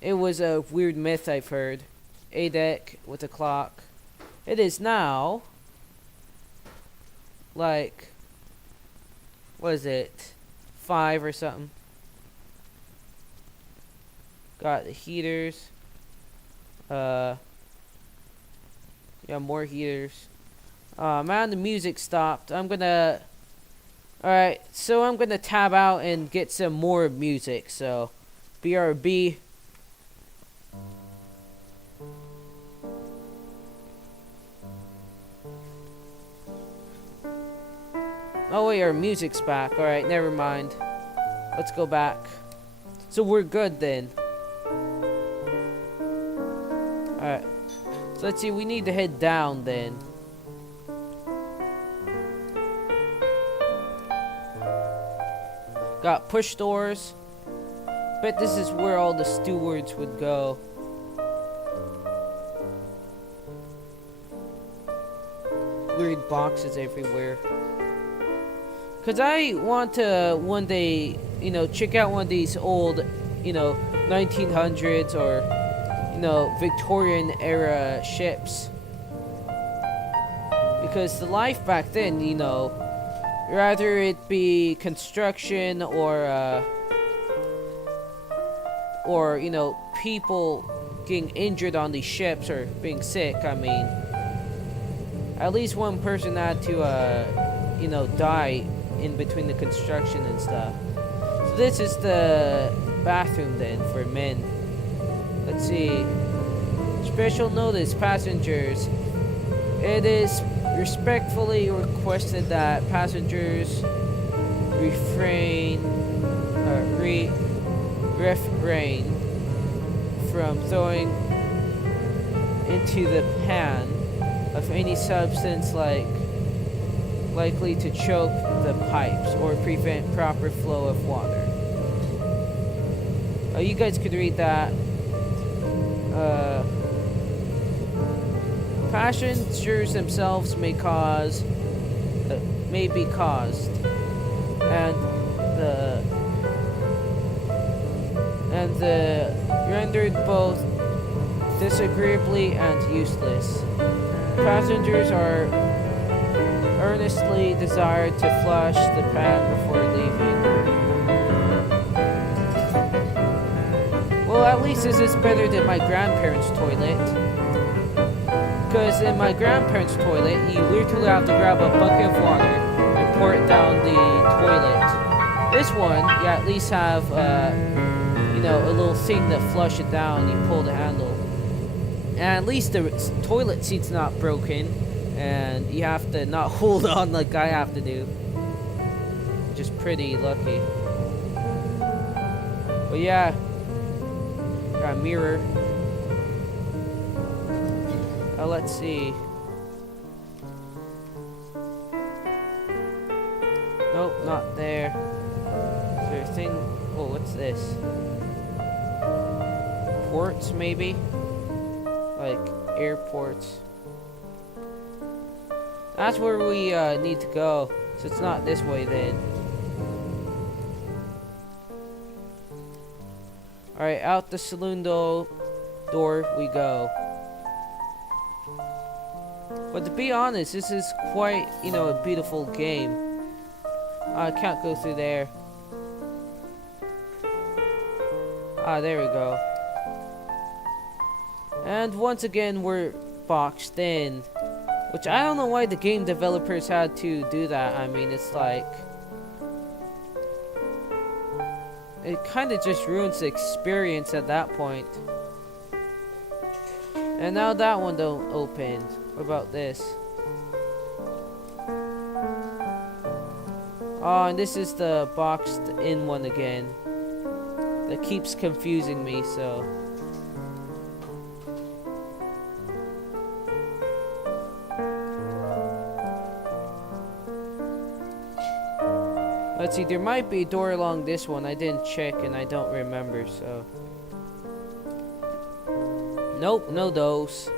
It was a weird myth I've heard. A deck with a clock. It is now like, what is it? 5 or something. Got the heaters. Yeah, more heaters. Man, the music stopped. Alright, so I'm gonna tab out and get some more music. So, BRB. Oh wait, our music's back. Alright, never mind. Let's go back. So we're good then. Alright. So let's see, we need to head down then. Got push doors. Bet this is where all the stewards would go. Weird boxes everywhere. Cause I want to one day, you know, check out one of these old, you know, 1900s or, you know, Victorian era ships. Because the life back then, you know, rather it be construction or you know, people getting injured on these ships or being sick, I mean, at least one person had to, you know, die in between the construction and stuff. So this is the bathroom then for men. Let's see. Special notice, passengers. It is respectfully requested that passengers refrain from throwing into the pan of any substance likely to choke the pipes or prevent proper flow of water. You guys could read that. Passengers themselves may be caused, and the rendered both disagreeably and useless. Passengers are earnestly desired to flush the pan before leaving. Well, at least this is better than my grandparents' toilet. Because in my grandparents' toilet, you literally have to grab a bucket of water and pour it down the toilet. This one, you at least have, you know, a little thing that flush it down. You pull the handle. And at least the toilet seat's not broken. And you have to not hold on like I have to do. Which is pretty lucky. But yeah. Got a mirror. Let's see. Nope, not there. Is there a thing? Oh, what's this? Ports, maybe? Like, airports. That's where we need to go. So it's not this way then. Alright, out the saloon door we go. But to be honest, this is quite, you know, a beautiful game. I can't go through there. Ah, there we go. And once again, we're boxed in. Which I don't know why the game developers had to do that. I mean, it's like... it kind of just ruins the experience at that point. And now that one don't open. What about this? Oh, and this is the boxed in one again. That keeps confusing me, so... Let's see, there might be a door along this one. I didn't check and I don't remember, so... Nope, no those.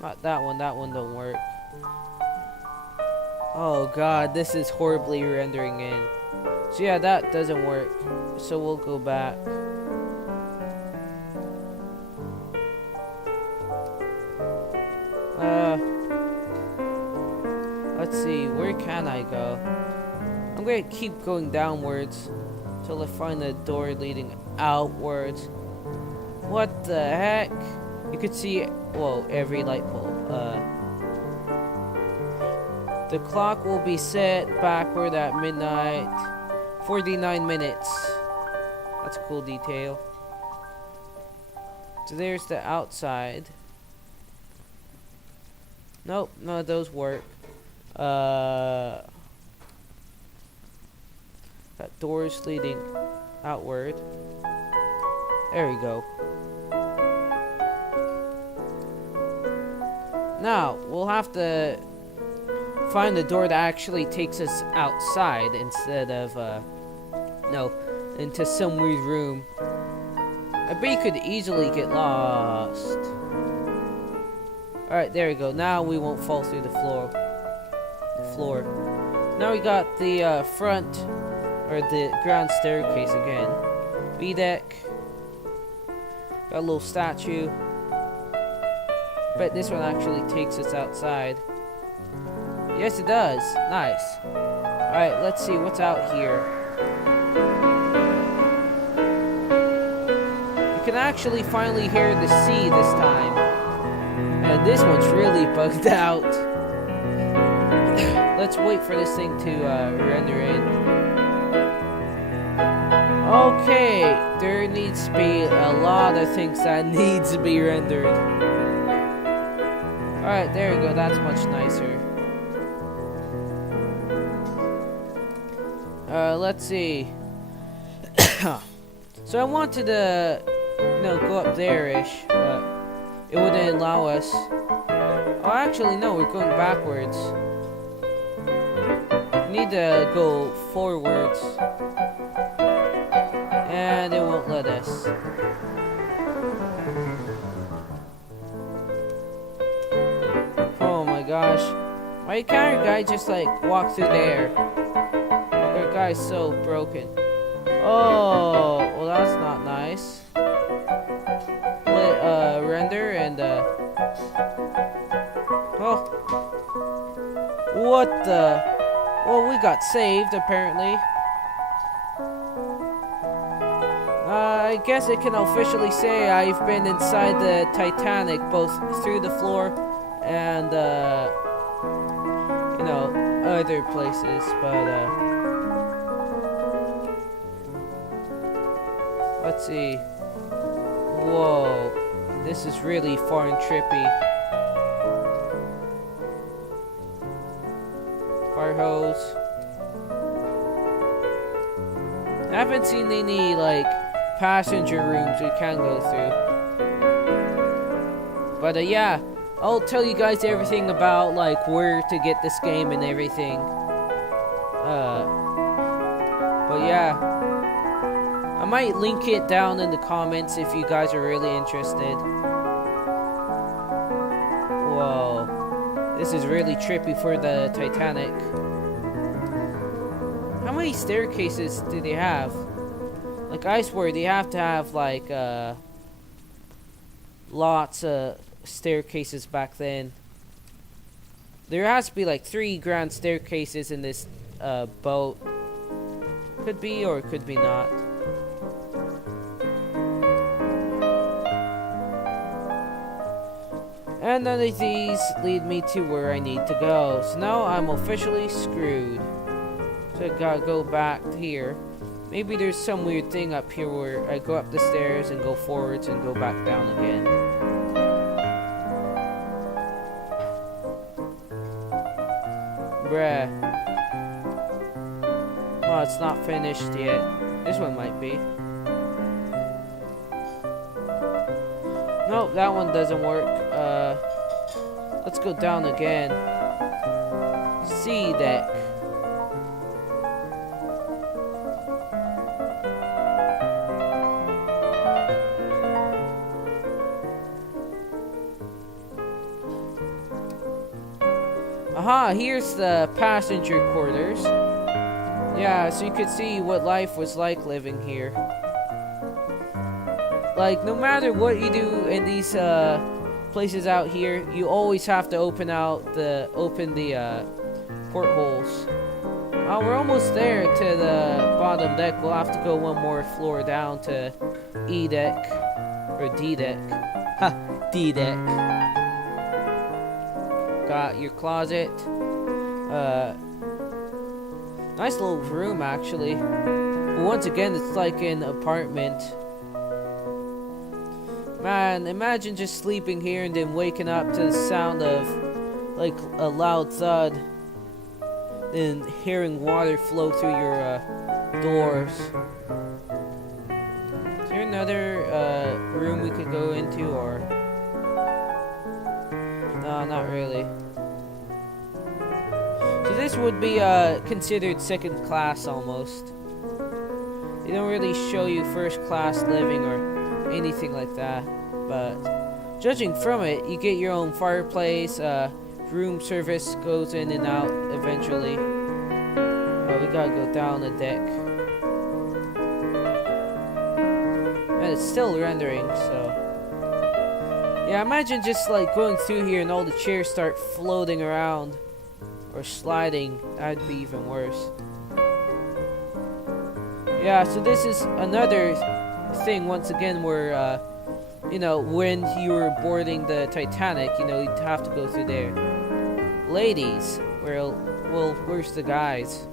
Not that one. That one don't work. Oh god, this is horribly rendering in. So yeah, that doesn't work. So we'll go back. Let's see, where can I go? I'm gonna keep going downwards till I find a door leading outwards. What the heck? You could see, whoa, every light pole. The clock will be set backward at midnight. 49 minutes. That's a cool detail. So there's the outside. Nope, none of those work. Got doors leading outward. There we go. Now, we'll have to find the door that actually takes us outside instead of, no, into some weird room. I bet you could easily get lost. Alright, there we go. Now we won't fall through the floor. Now we got the front, or the ground staircase again. B-deck. Got a little statue. Bet this one actually takes us outside. Yes, it does. Nice. Alright, let's see what's out here. You can actually finally hear the sea this time. And this one's really bugged out. Let's wait for this thing to render in. Okay, there needs to be a lot of things that needs to be rendered. Alright, there we go. That's much nicer. Let's see. So I wanted to, go up there-ish, but it wouldn't allow us. Oh, actually, no, we're going backwards. We need to go forwards. And it won't let us. Oh my gosh. Why can't our guy just, walk through there? Our guy's so broken. Oh, well, that's not nice. Render and, oh. What the? Well, we got saved, apparently. I guess I can officially say I've been inside the Titanic, both through the floor and, other places, but, let's see. Whoa. This is really far and trippy. Fire hose. I haven't seen any, passenger rooms we can go through. But, yeah. I'll tell you guys everything about, where to get this game and everything. But, yeah. I might link it down in the comments if you guys are really interested. Whoa. This is really trippy for the Titanic. How many staircases do they have? I swear they have to have, lots of staircases back then. There has to be, 3 grand staircases in this, boat. Could be or could be not. And none of these lead me to where I need to go. So now I'm officially screwed. So I gotta go back here. Maybe there's some weird thing up here where I go up the stairs and go forwards and go back down again. Bruh. Oh, it's not finished yet. This one might be. Nope, that one doesn't work. Let's go down again. C deck. Aha, here's the passenger quarters. Yeah, so you could see what life was like living here. Like, no matter what you do in these places out here, you always have to open the portholes. Oh, we're almost there to the bottom deck. We'll have to go one more floor down to E deck or D deck. Ha, D deck. Got your closet. Nice little room, actually. But once again, it's like an apartment. Man, imagine just sleeping here and then waking up to the sound of like a loud thud and hearing water flow through your doors. Is there another room we could go into, or no, not really. So this would be considered second class almost. They don't really show you first class living or anything like that, but judging from it, you get your own fireplace, room service goes in and out eventually. Oh, we gotta go down the deck. And it's still rendering, so yeah, imagine just like going through here and all the chairs start floating around or sliding. That'd be even worse. Yeah, so this is another thing once again where you know, when you were boarding the Titanic, you know, you'd have to go through there. Ladies, well, where's the guys?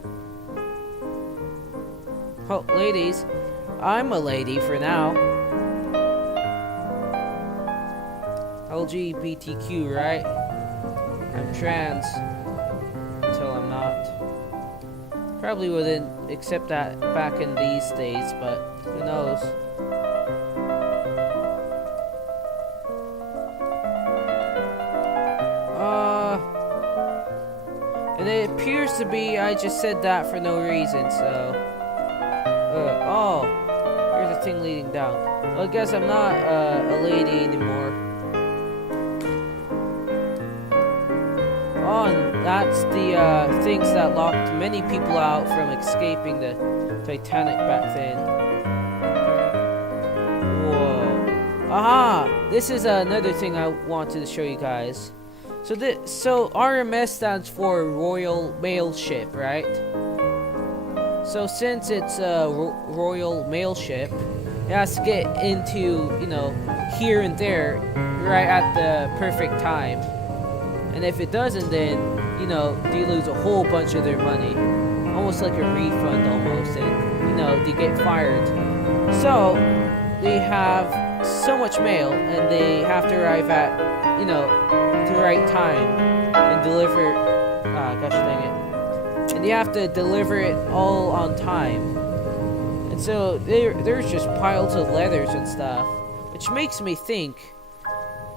Oh, ladies, I'm a lady for now. LGBTQ, right? I'm trans. Until I'm not. Probably wouldn't accept that back in these days, but who knows? And it appears to be I just said that for no reason, so oh, here's a thing leading down. Well, I guess I'm not a lady anymore. Oh, and that's the things that locked many people out from escaping the Titanic back then. Whoa. Aha! This is another thing I wanted to show you guys. So RMS stands for Royal Mail Ship, right? So since it's a Royal Mail Ship, it has to get into, you know, here and there right at the perfect time. And if it doesn't, then, you know, they lose a whole bunch of their money. Almost like a refund almost, and, you know, they get fired. So they have so much mail, and they have to arrive at, you know, the right time and deliver. Gosh dang it! And you have to deliver it all on time. And so there's just piles of letters and stuff, which makes me think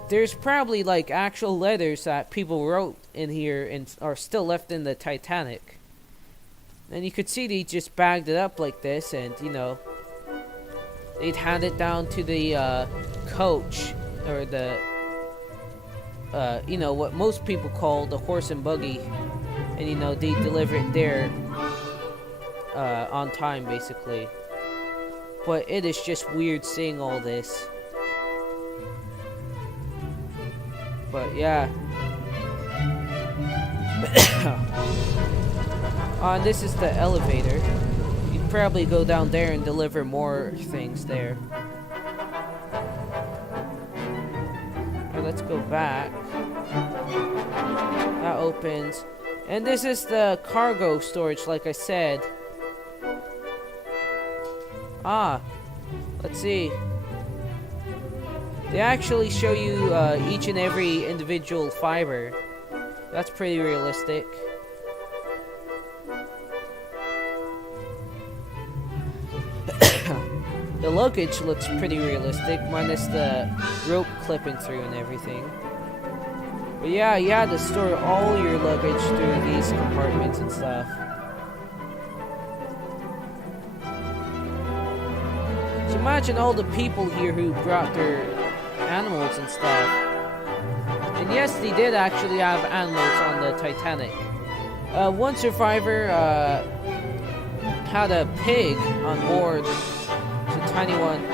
there's probably like actual letters that people wrote in here and are still left in the Titanic. And you could see they just bagged it up like this, and you know, they'd hand it down to the coach, or the you know, what most people call the horse and buggy, and you know, they deliver it there on time basically. But it is just weird seeing all this. But yeah. And this is the elevator. You'd probably go down there and deliver more things there. Let's go back. That opens. And this is the cargo storage, like I said. Let's see. They actually show you each and every individual fiber. That's pretty realistic. The luggage looks pretty realistic, minus the rope clipping through and everything. But yeah, you had to store all your luggage through these compartments and stuff. So imagine all the people here who brought their animals and stuff. And yes, they did actually have animals on the Titanic. One survivor had a pig on board. It's a tiny one.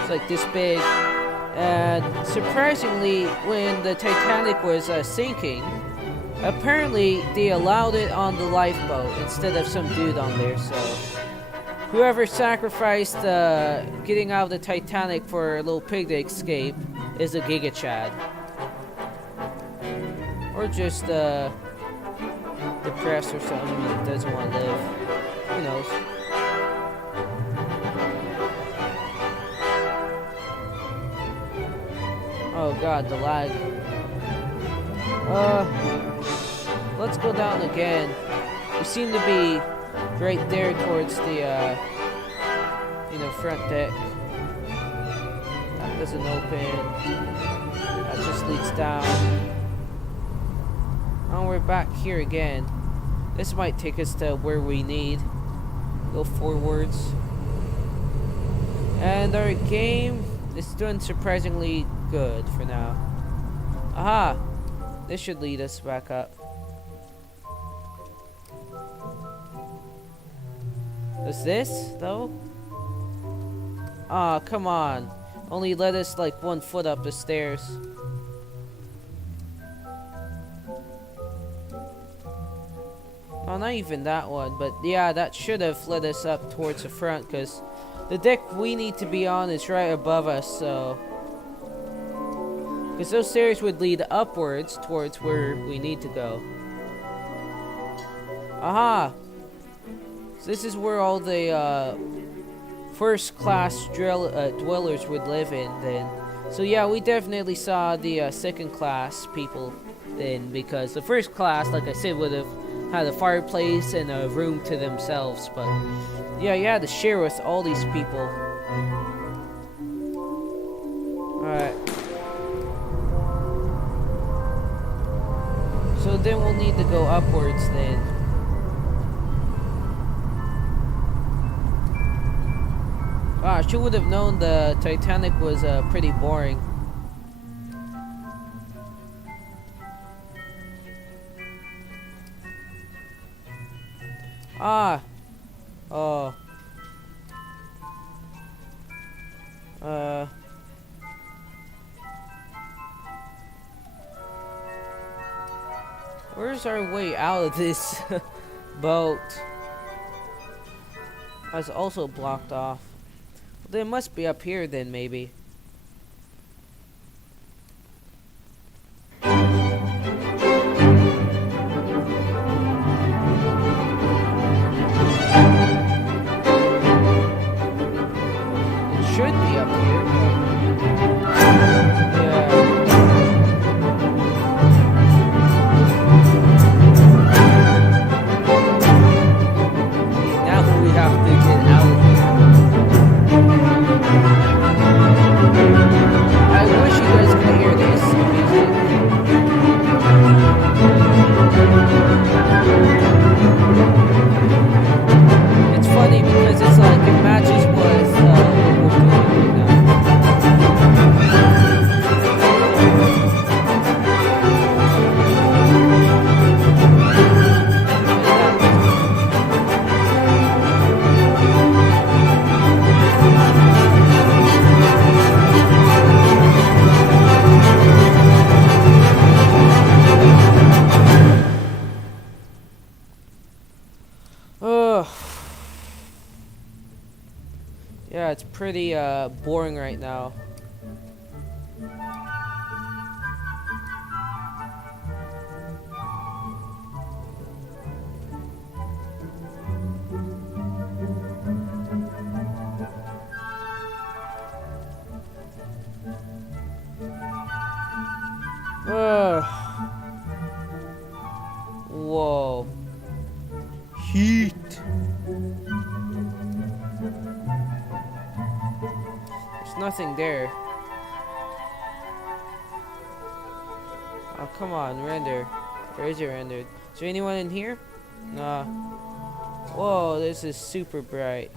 It's like this big. And surprisingly, when the Titanic was sinking, apparently they allowed it on the lifeboat instead of some dude on there. So whoever sacrificed getting out of the Titanic for a little pig to escape is a Giga Chad. Or just depressed or something and doesn't want to live. Who knows? Oh god, the lag. Let's go down again. We seem to be right there towards the front deck. That doesn't open. That just leads down. Oh, we're back here again. This might take us to where we need. Go forwards. And our game is doing surprisingly good for now. Aha! This should lead us back up. Is this, though? Ah, come on. Only let us like 1 foot up the stairs. Oh, not even that one, but yeah, that should have led us up towards the front, because the deck we need to be on is right above us, so... Because those stairs would lead upwards towards where we need to go. Aha! So this is where all the first-class dwellers would live in, then. So yeah, we definitely saw the second-class people then, because the first class, like I said, would have had a fireplace and a room to themselves, but yeah, you had to share with all these people. Alright. So then we'll need to go upwards then. Gosh, you would have known the Titanic was pretty boring. Ah! Oh. Where's our way out of this boat? That's also blocked off. They must be up here then, maybe. Yeah, it's pretty boring right now. Whoa. Heat. There's nothing there. Oh, come on, render. Where is it rendered? Is there anyone in here? Nah. Whoa, this is super bright.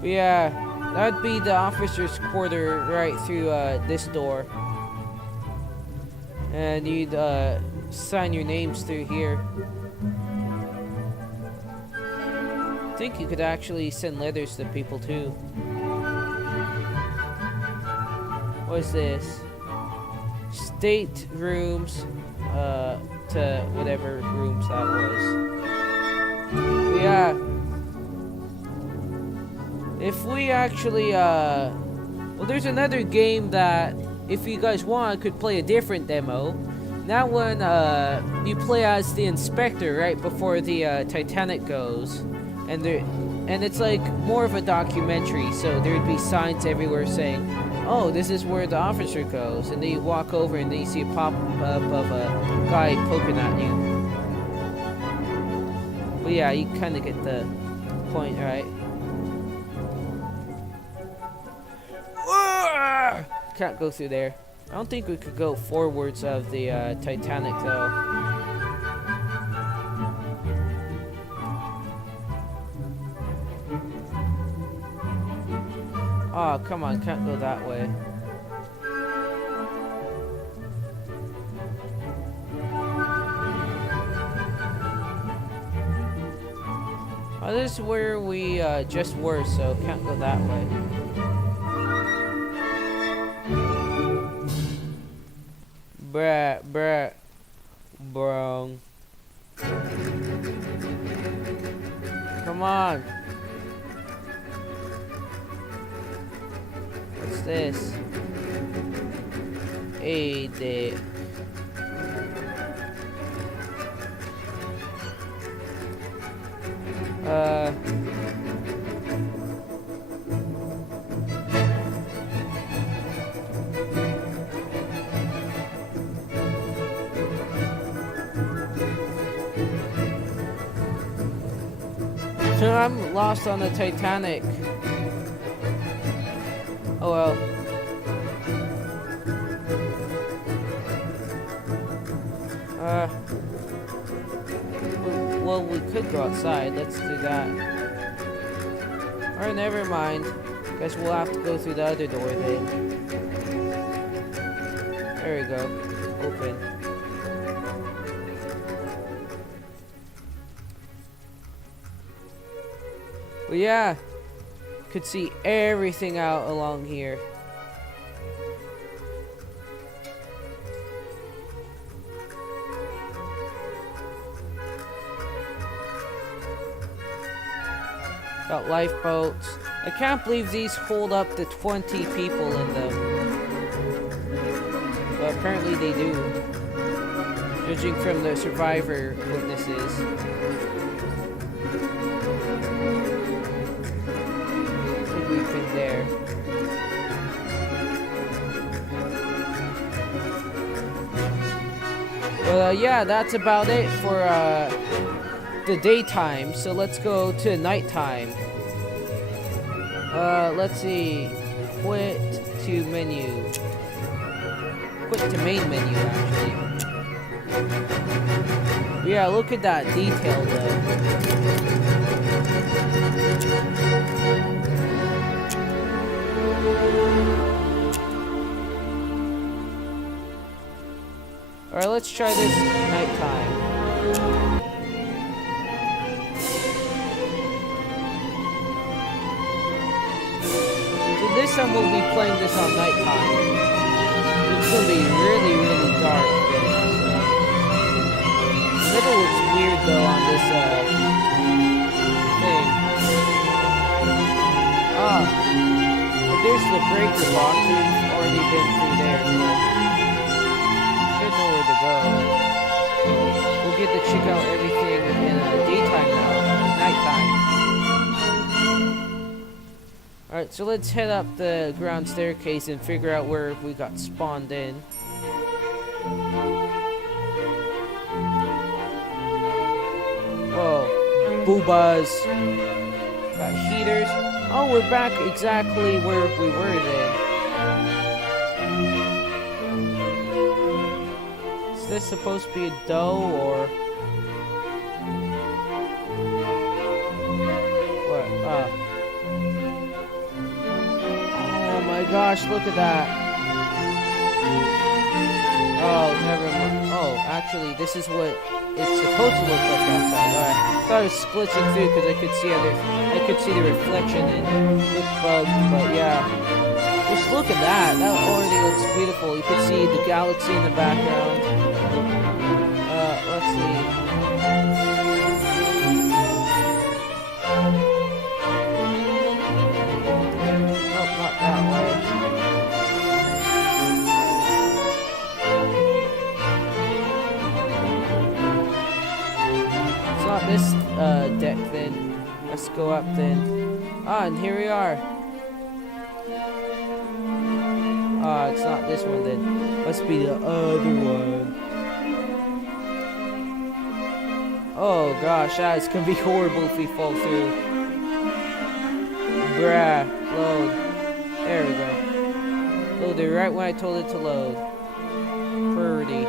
But yeah. That'd be the officer's quarter right through this door. And you'd sign your names through here. I think you could actually send letters to people too. What's this? State rooms to whatever rooms that was. But yeah. If we actually, well, there's another game that, if you guys want, could play a different demo. That one, you play as the inspector right before the Titanic goes, and it's like more of a documentary. So there'd be signs everywhere saying, "Oh, this is where the officer goes," and then you walk over and then you see a pop up of a guy poking at you. But yeah, you kind of get the point, right? Can't go through there. I don't think we could go forwards of the Titanic though. Oh, come on, can't go that way. Oh, this is where we just were, so can't go that way. Bruh. Bro. Come on. What's this? Hey, there. So I'm lost on the Titanic. Oh well. Well, we could go outside. Let's do that. Or never mind. Guess we'll have to go through the other door then. There we go. Open. Well, yeah. Could see everything out along here. Got lifeboats. I can't believe these hold up to 20 people in them. But apparently they do. Judging from the survivor witnesses. I think we've been there. Well, yeah, that's about it for the daytime, so let's go to nighttime. Let's see. Quit to menu. Quit to main menu, actually. Yeah, look at that detail, though. Alright, let's try this nighttime. This time we'll be playing this on nighttime. It's gonna be really, really dark then, so. The middle looks weird though on this thing. Ah, but there's the breaker box. We've already been through there, so should know where to go. We'll get to check out everything in daytime now, nighttime. Alright, so let's head up the ground staircase and figure out where we got spawned in. Whoa, boobas. Got heaters. Oh, we're back exactly where we were then. Is this supposed to be a dough or... what? gosh, look at that. Oh, never mind. Oh, actually, this is what it's supposed to look like outside. Alright. I thought it was splitting through because I could see the reflection and it looked bugged, but yeah. Just look at that. That already looks beautiful. You can see the galaxy in the background. Let's see. Nope, not that way. It's not this deck then. Let's go up then. Ah, and here we are. It's not this one then. Must be the other one. Oh gosh, that's gonna be horrible if we fall through. Bruh, load. There we go. Loaded right when I told it to load. Pretty.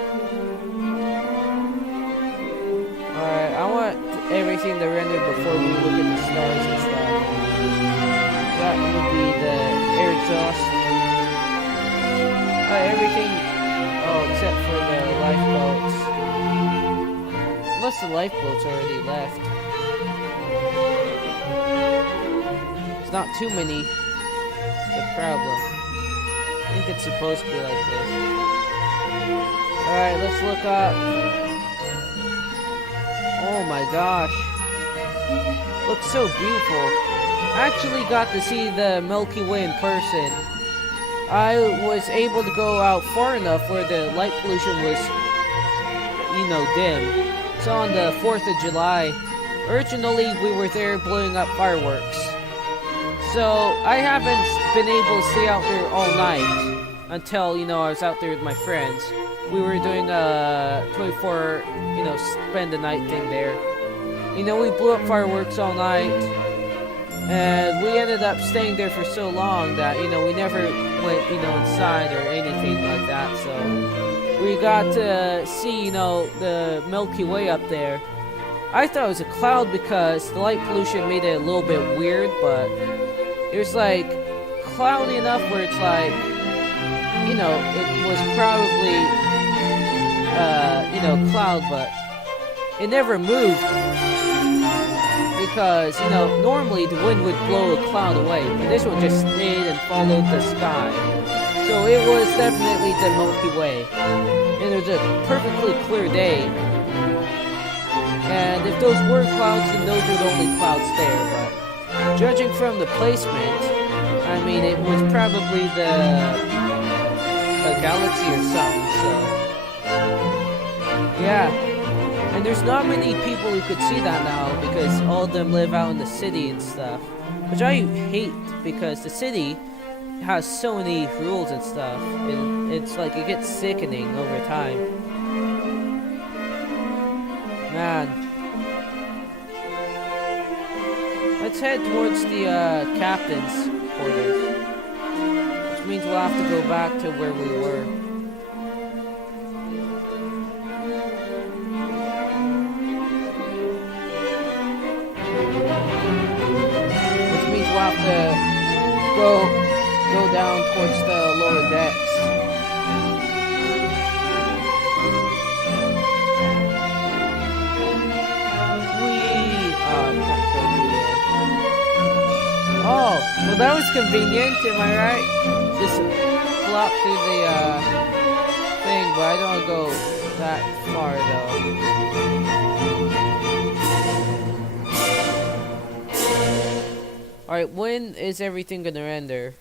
Alright, I want everything to render before we look at the stars and stuff. That would be the air exhaust. Everything, oh, except for the lifeboats. Unless the lifeboats already left. It's not too many. The problem. I think it's supposed to be like this. Alright, let's look up. Oh my gosh. Looks so beautiful. I actually got to see the Milky Way in person. I was able to go out far enough where the light pollution was, you know, dim. So on the 4th of July, originally we were there blowing up fireworks. So I haven't been able to stay out there all night until, you know, I was out there with my friends. We were doing a 24, you know, spend the night thing there. You know, we blew up fireworks all night. And we ended up staying there for so long that, you know, we never went, you know, inside or anything like that. So we got to see, you know, the Milky Way up there. I thought it was a cloud because the light pollution made it a little bit weird, but it was like cloudy enough where it's like, you know, it was probably, you know, cloud, but it never moved. Because, you know, normally the wind would blow a cloud away, but this one just stayed and followed the sky. So it was definitely the Milky Way. And it was a perfectly clear day. And if those were clouds, then those were the only clouds there. But judging from the placement, I mean, it was probably a galaxy or something, so yeah. And there's not many people who could see that now because all of them live out in the city and stuff. Which I hate because the city has so many rules and stuff. And it's like it gets sickening over time. Man. Let's head towards the captain's quarters. Which means we'll have to go back to where we were. Have to go down towards the lower decks. Oh, well that was convenient, am I right? Just flop through the thing, but I don't want to go that far though. Alright, when is everything gonna render?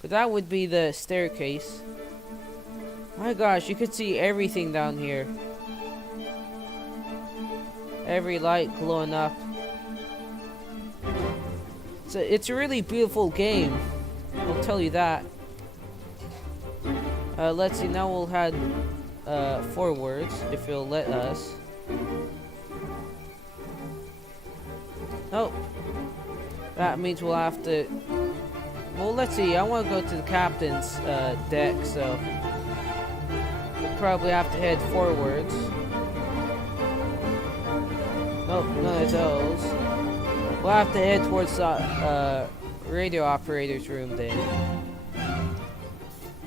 But that would be the staircase. My gosh, you could see everything down here. Every light glowing up. So it's a really beautiful game. I'll tell you that. Let's see, now we'll head forwards, if you'll let us. Oh. That means we'll have to... Well, let's see. I want to go to the captain's deck, so... We'll probably have to head forwards. Nope, none of those. We'll have to head towards the radio operator's room then.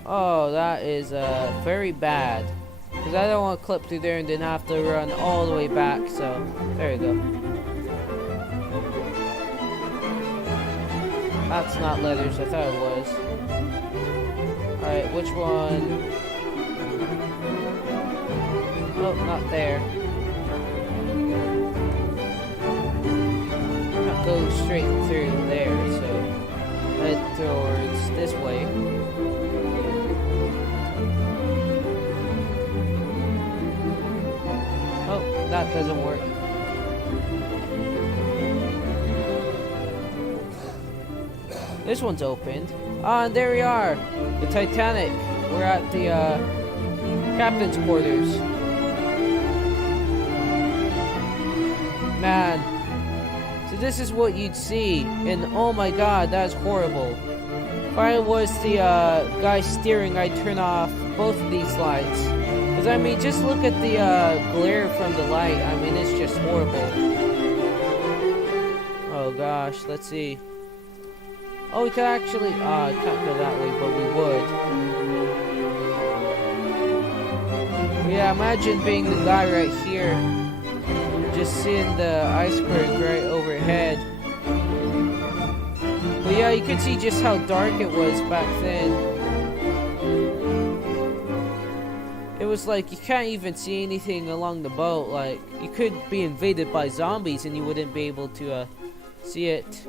Oh, that is very bad. Because I don't want to clip through there and then have to run all the way back. So, there you go. That's not letters. I thought it was. Alright, which one? Oh, not there. Not go straight through there, so head towards this way. Oh, that doesn't work. This one's opened. Ah, and there we are. The Titanic. We're at the captain's quarters. Man. So this is what you'd see. And oh my god, that's horrible. If I was the guy steering, I'd turn off both of these lights. Because I mean, just look at the glare from the light. I mean, it's just horrible. Oh gosh, let's see. Oh, we could actually... I can't go that way, but we would. Yeah, imagine being the guy right here. Just seeing the iceberg right overhead. But yeah, you could see just how dark it was back then. It was like, you can't even see anything along the boat. Like, you could be invaded by zombies and you wouldn't be able to see it.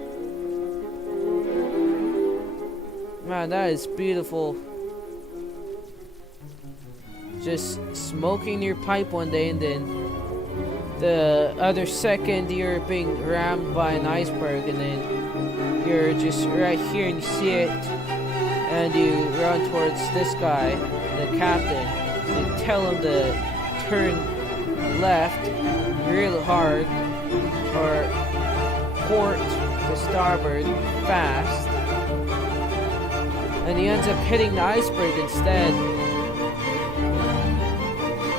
Man, that is beautiful. Just smoking your pipe one day and then the other second you're being rammed by an iceberg and then you're just right here and you see it and you run towards this guy, the captain, and tell him to turn left real hard or port to starboard fast. And he ends up hitting the iceberg instead.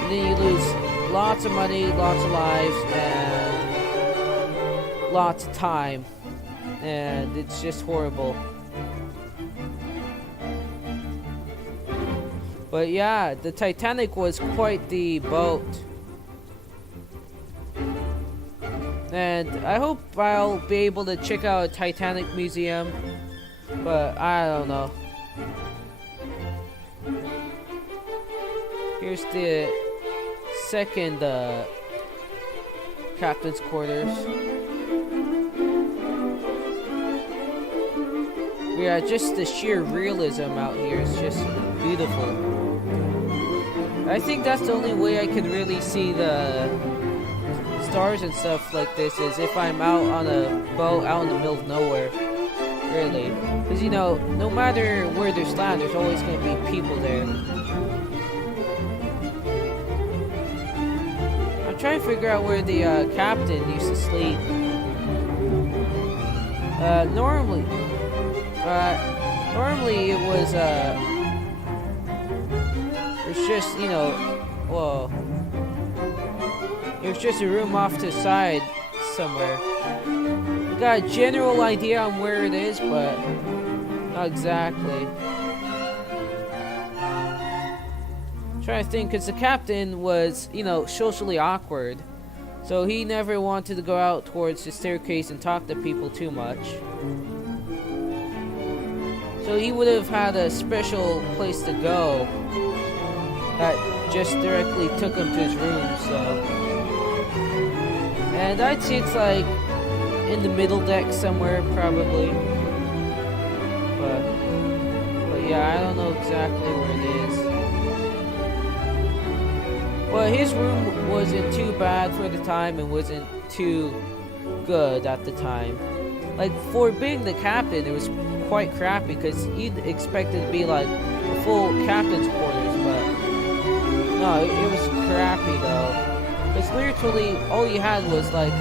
And then you lose lots of money, lots of lives, and lots of time. And it's just horrible. But yeah, the Titanic was quite the boat. And I hope I'll be able to check out a Titanic museum. But I don't know. Here's the second captain's quarters. Yeah, just the sheer realism out here is just beautiful. I think that's the only way I can really see the stars and stuff like this is if I'm out on a boat out in the middle of nowhere. Really. Because, you know, no matter where there's land, there's always going to be people there. I'm trying to figure out where the captain used to sleep. Normally it was, it's just, you know, well, it was just a room off to the side somewhere. I got a general idea on where it is, but not exactly. I'm trying to think, because the captain was, you know, socially awkward. So he never wanted to go out towards the staircase and talk to people too much. So he would have had a special place to go that just directly took him to his room, so. And I'd say it's like in the middle deck somewhere, probably. But yeah, I don't know exactly where it is. Well, his room wasn't too bad for the time and wasn't too good at the time. Like, for being the captain, it was quite crappy because you'd expect it to be like a full captain's quarters, but no, it was crappy though. Because literally all you had was like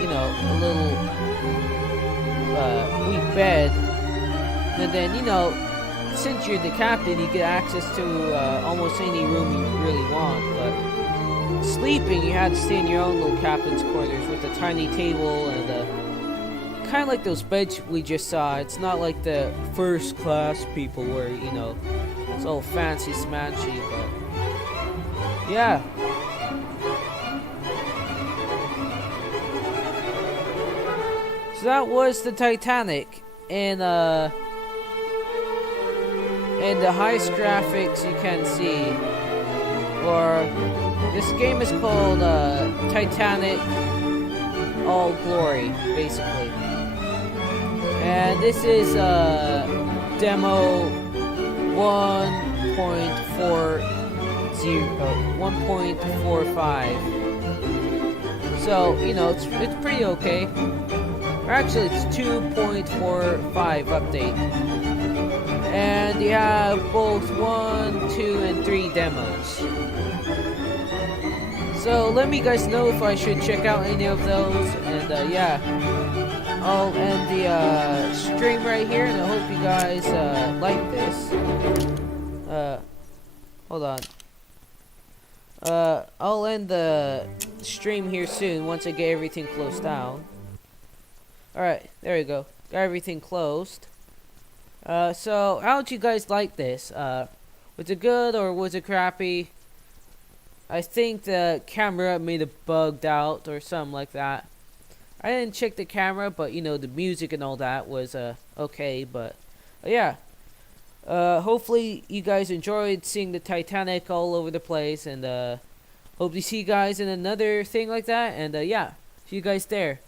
you know, a little weak bed, and then, you know, since you're the captain, you get access to almost any room you really want. But sleeping, you had to stay in your own little captain's quarters with a tiny table and a kind of like those beds we just saw. It's not like the first class people where, you know, it's all fancy smanchy, but yeah. So that was the Titanic, and the highest graphics you can see. Or this game is called Titanic All Glory, basically. And this is demo 1.45. So, you know, it's pretty okay. Or actually, it's 2.45 update. And you have both 1, 2, and 3 demos. So let me guys know if I should check out any of those. And yeah, I'll end the stream right here, and I hope you guys like this. Hold on. I'll end the stream here soon once I get everything closed down. Alright, there we go. Got everything closed. So how'd you guys like this? Was it good or was it crappy? I think the camera may have bugged out or something like that. I didn't check the camera, but you know, the music and all that was okay, but yeah. Hopefully you guys enjoyed seeing the Titanic all over the place, and hope to see you guys in another thing like that, and yeah, see you guys there.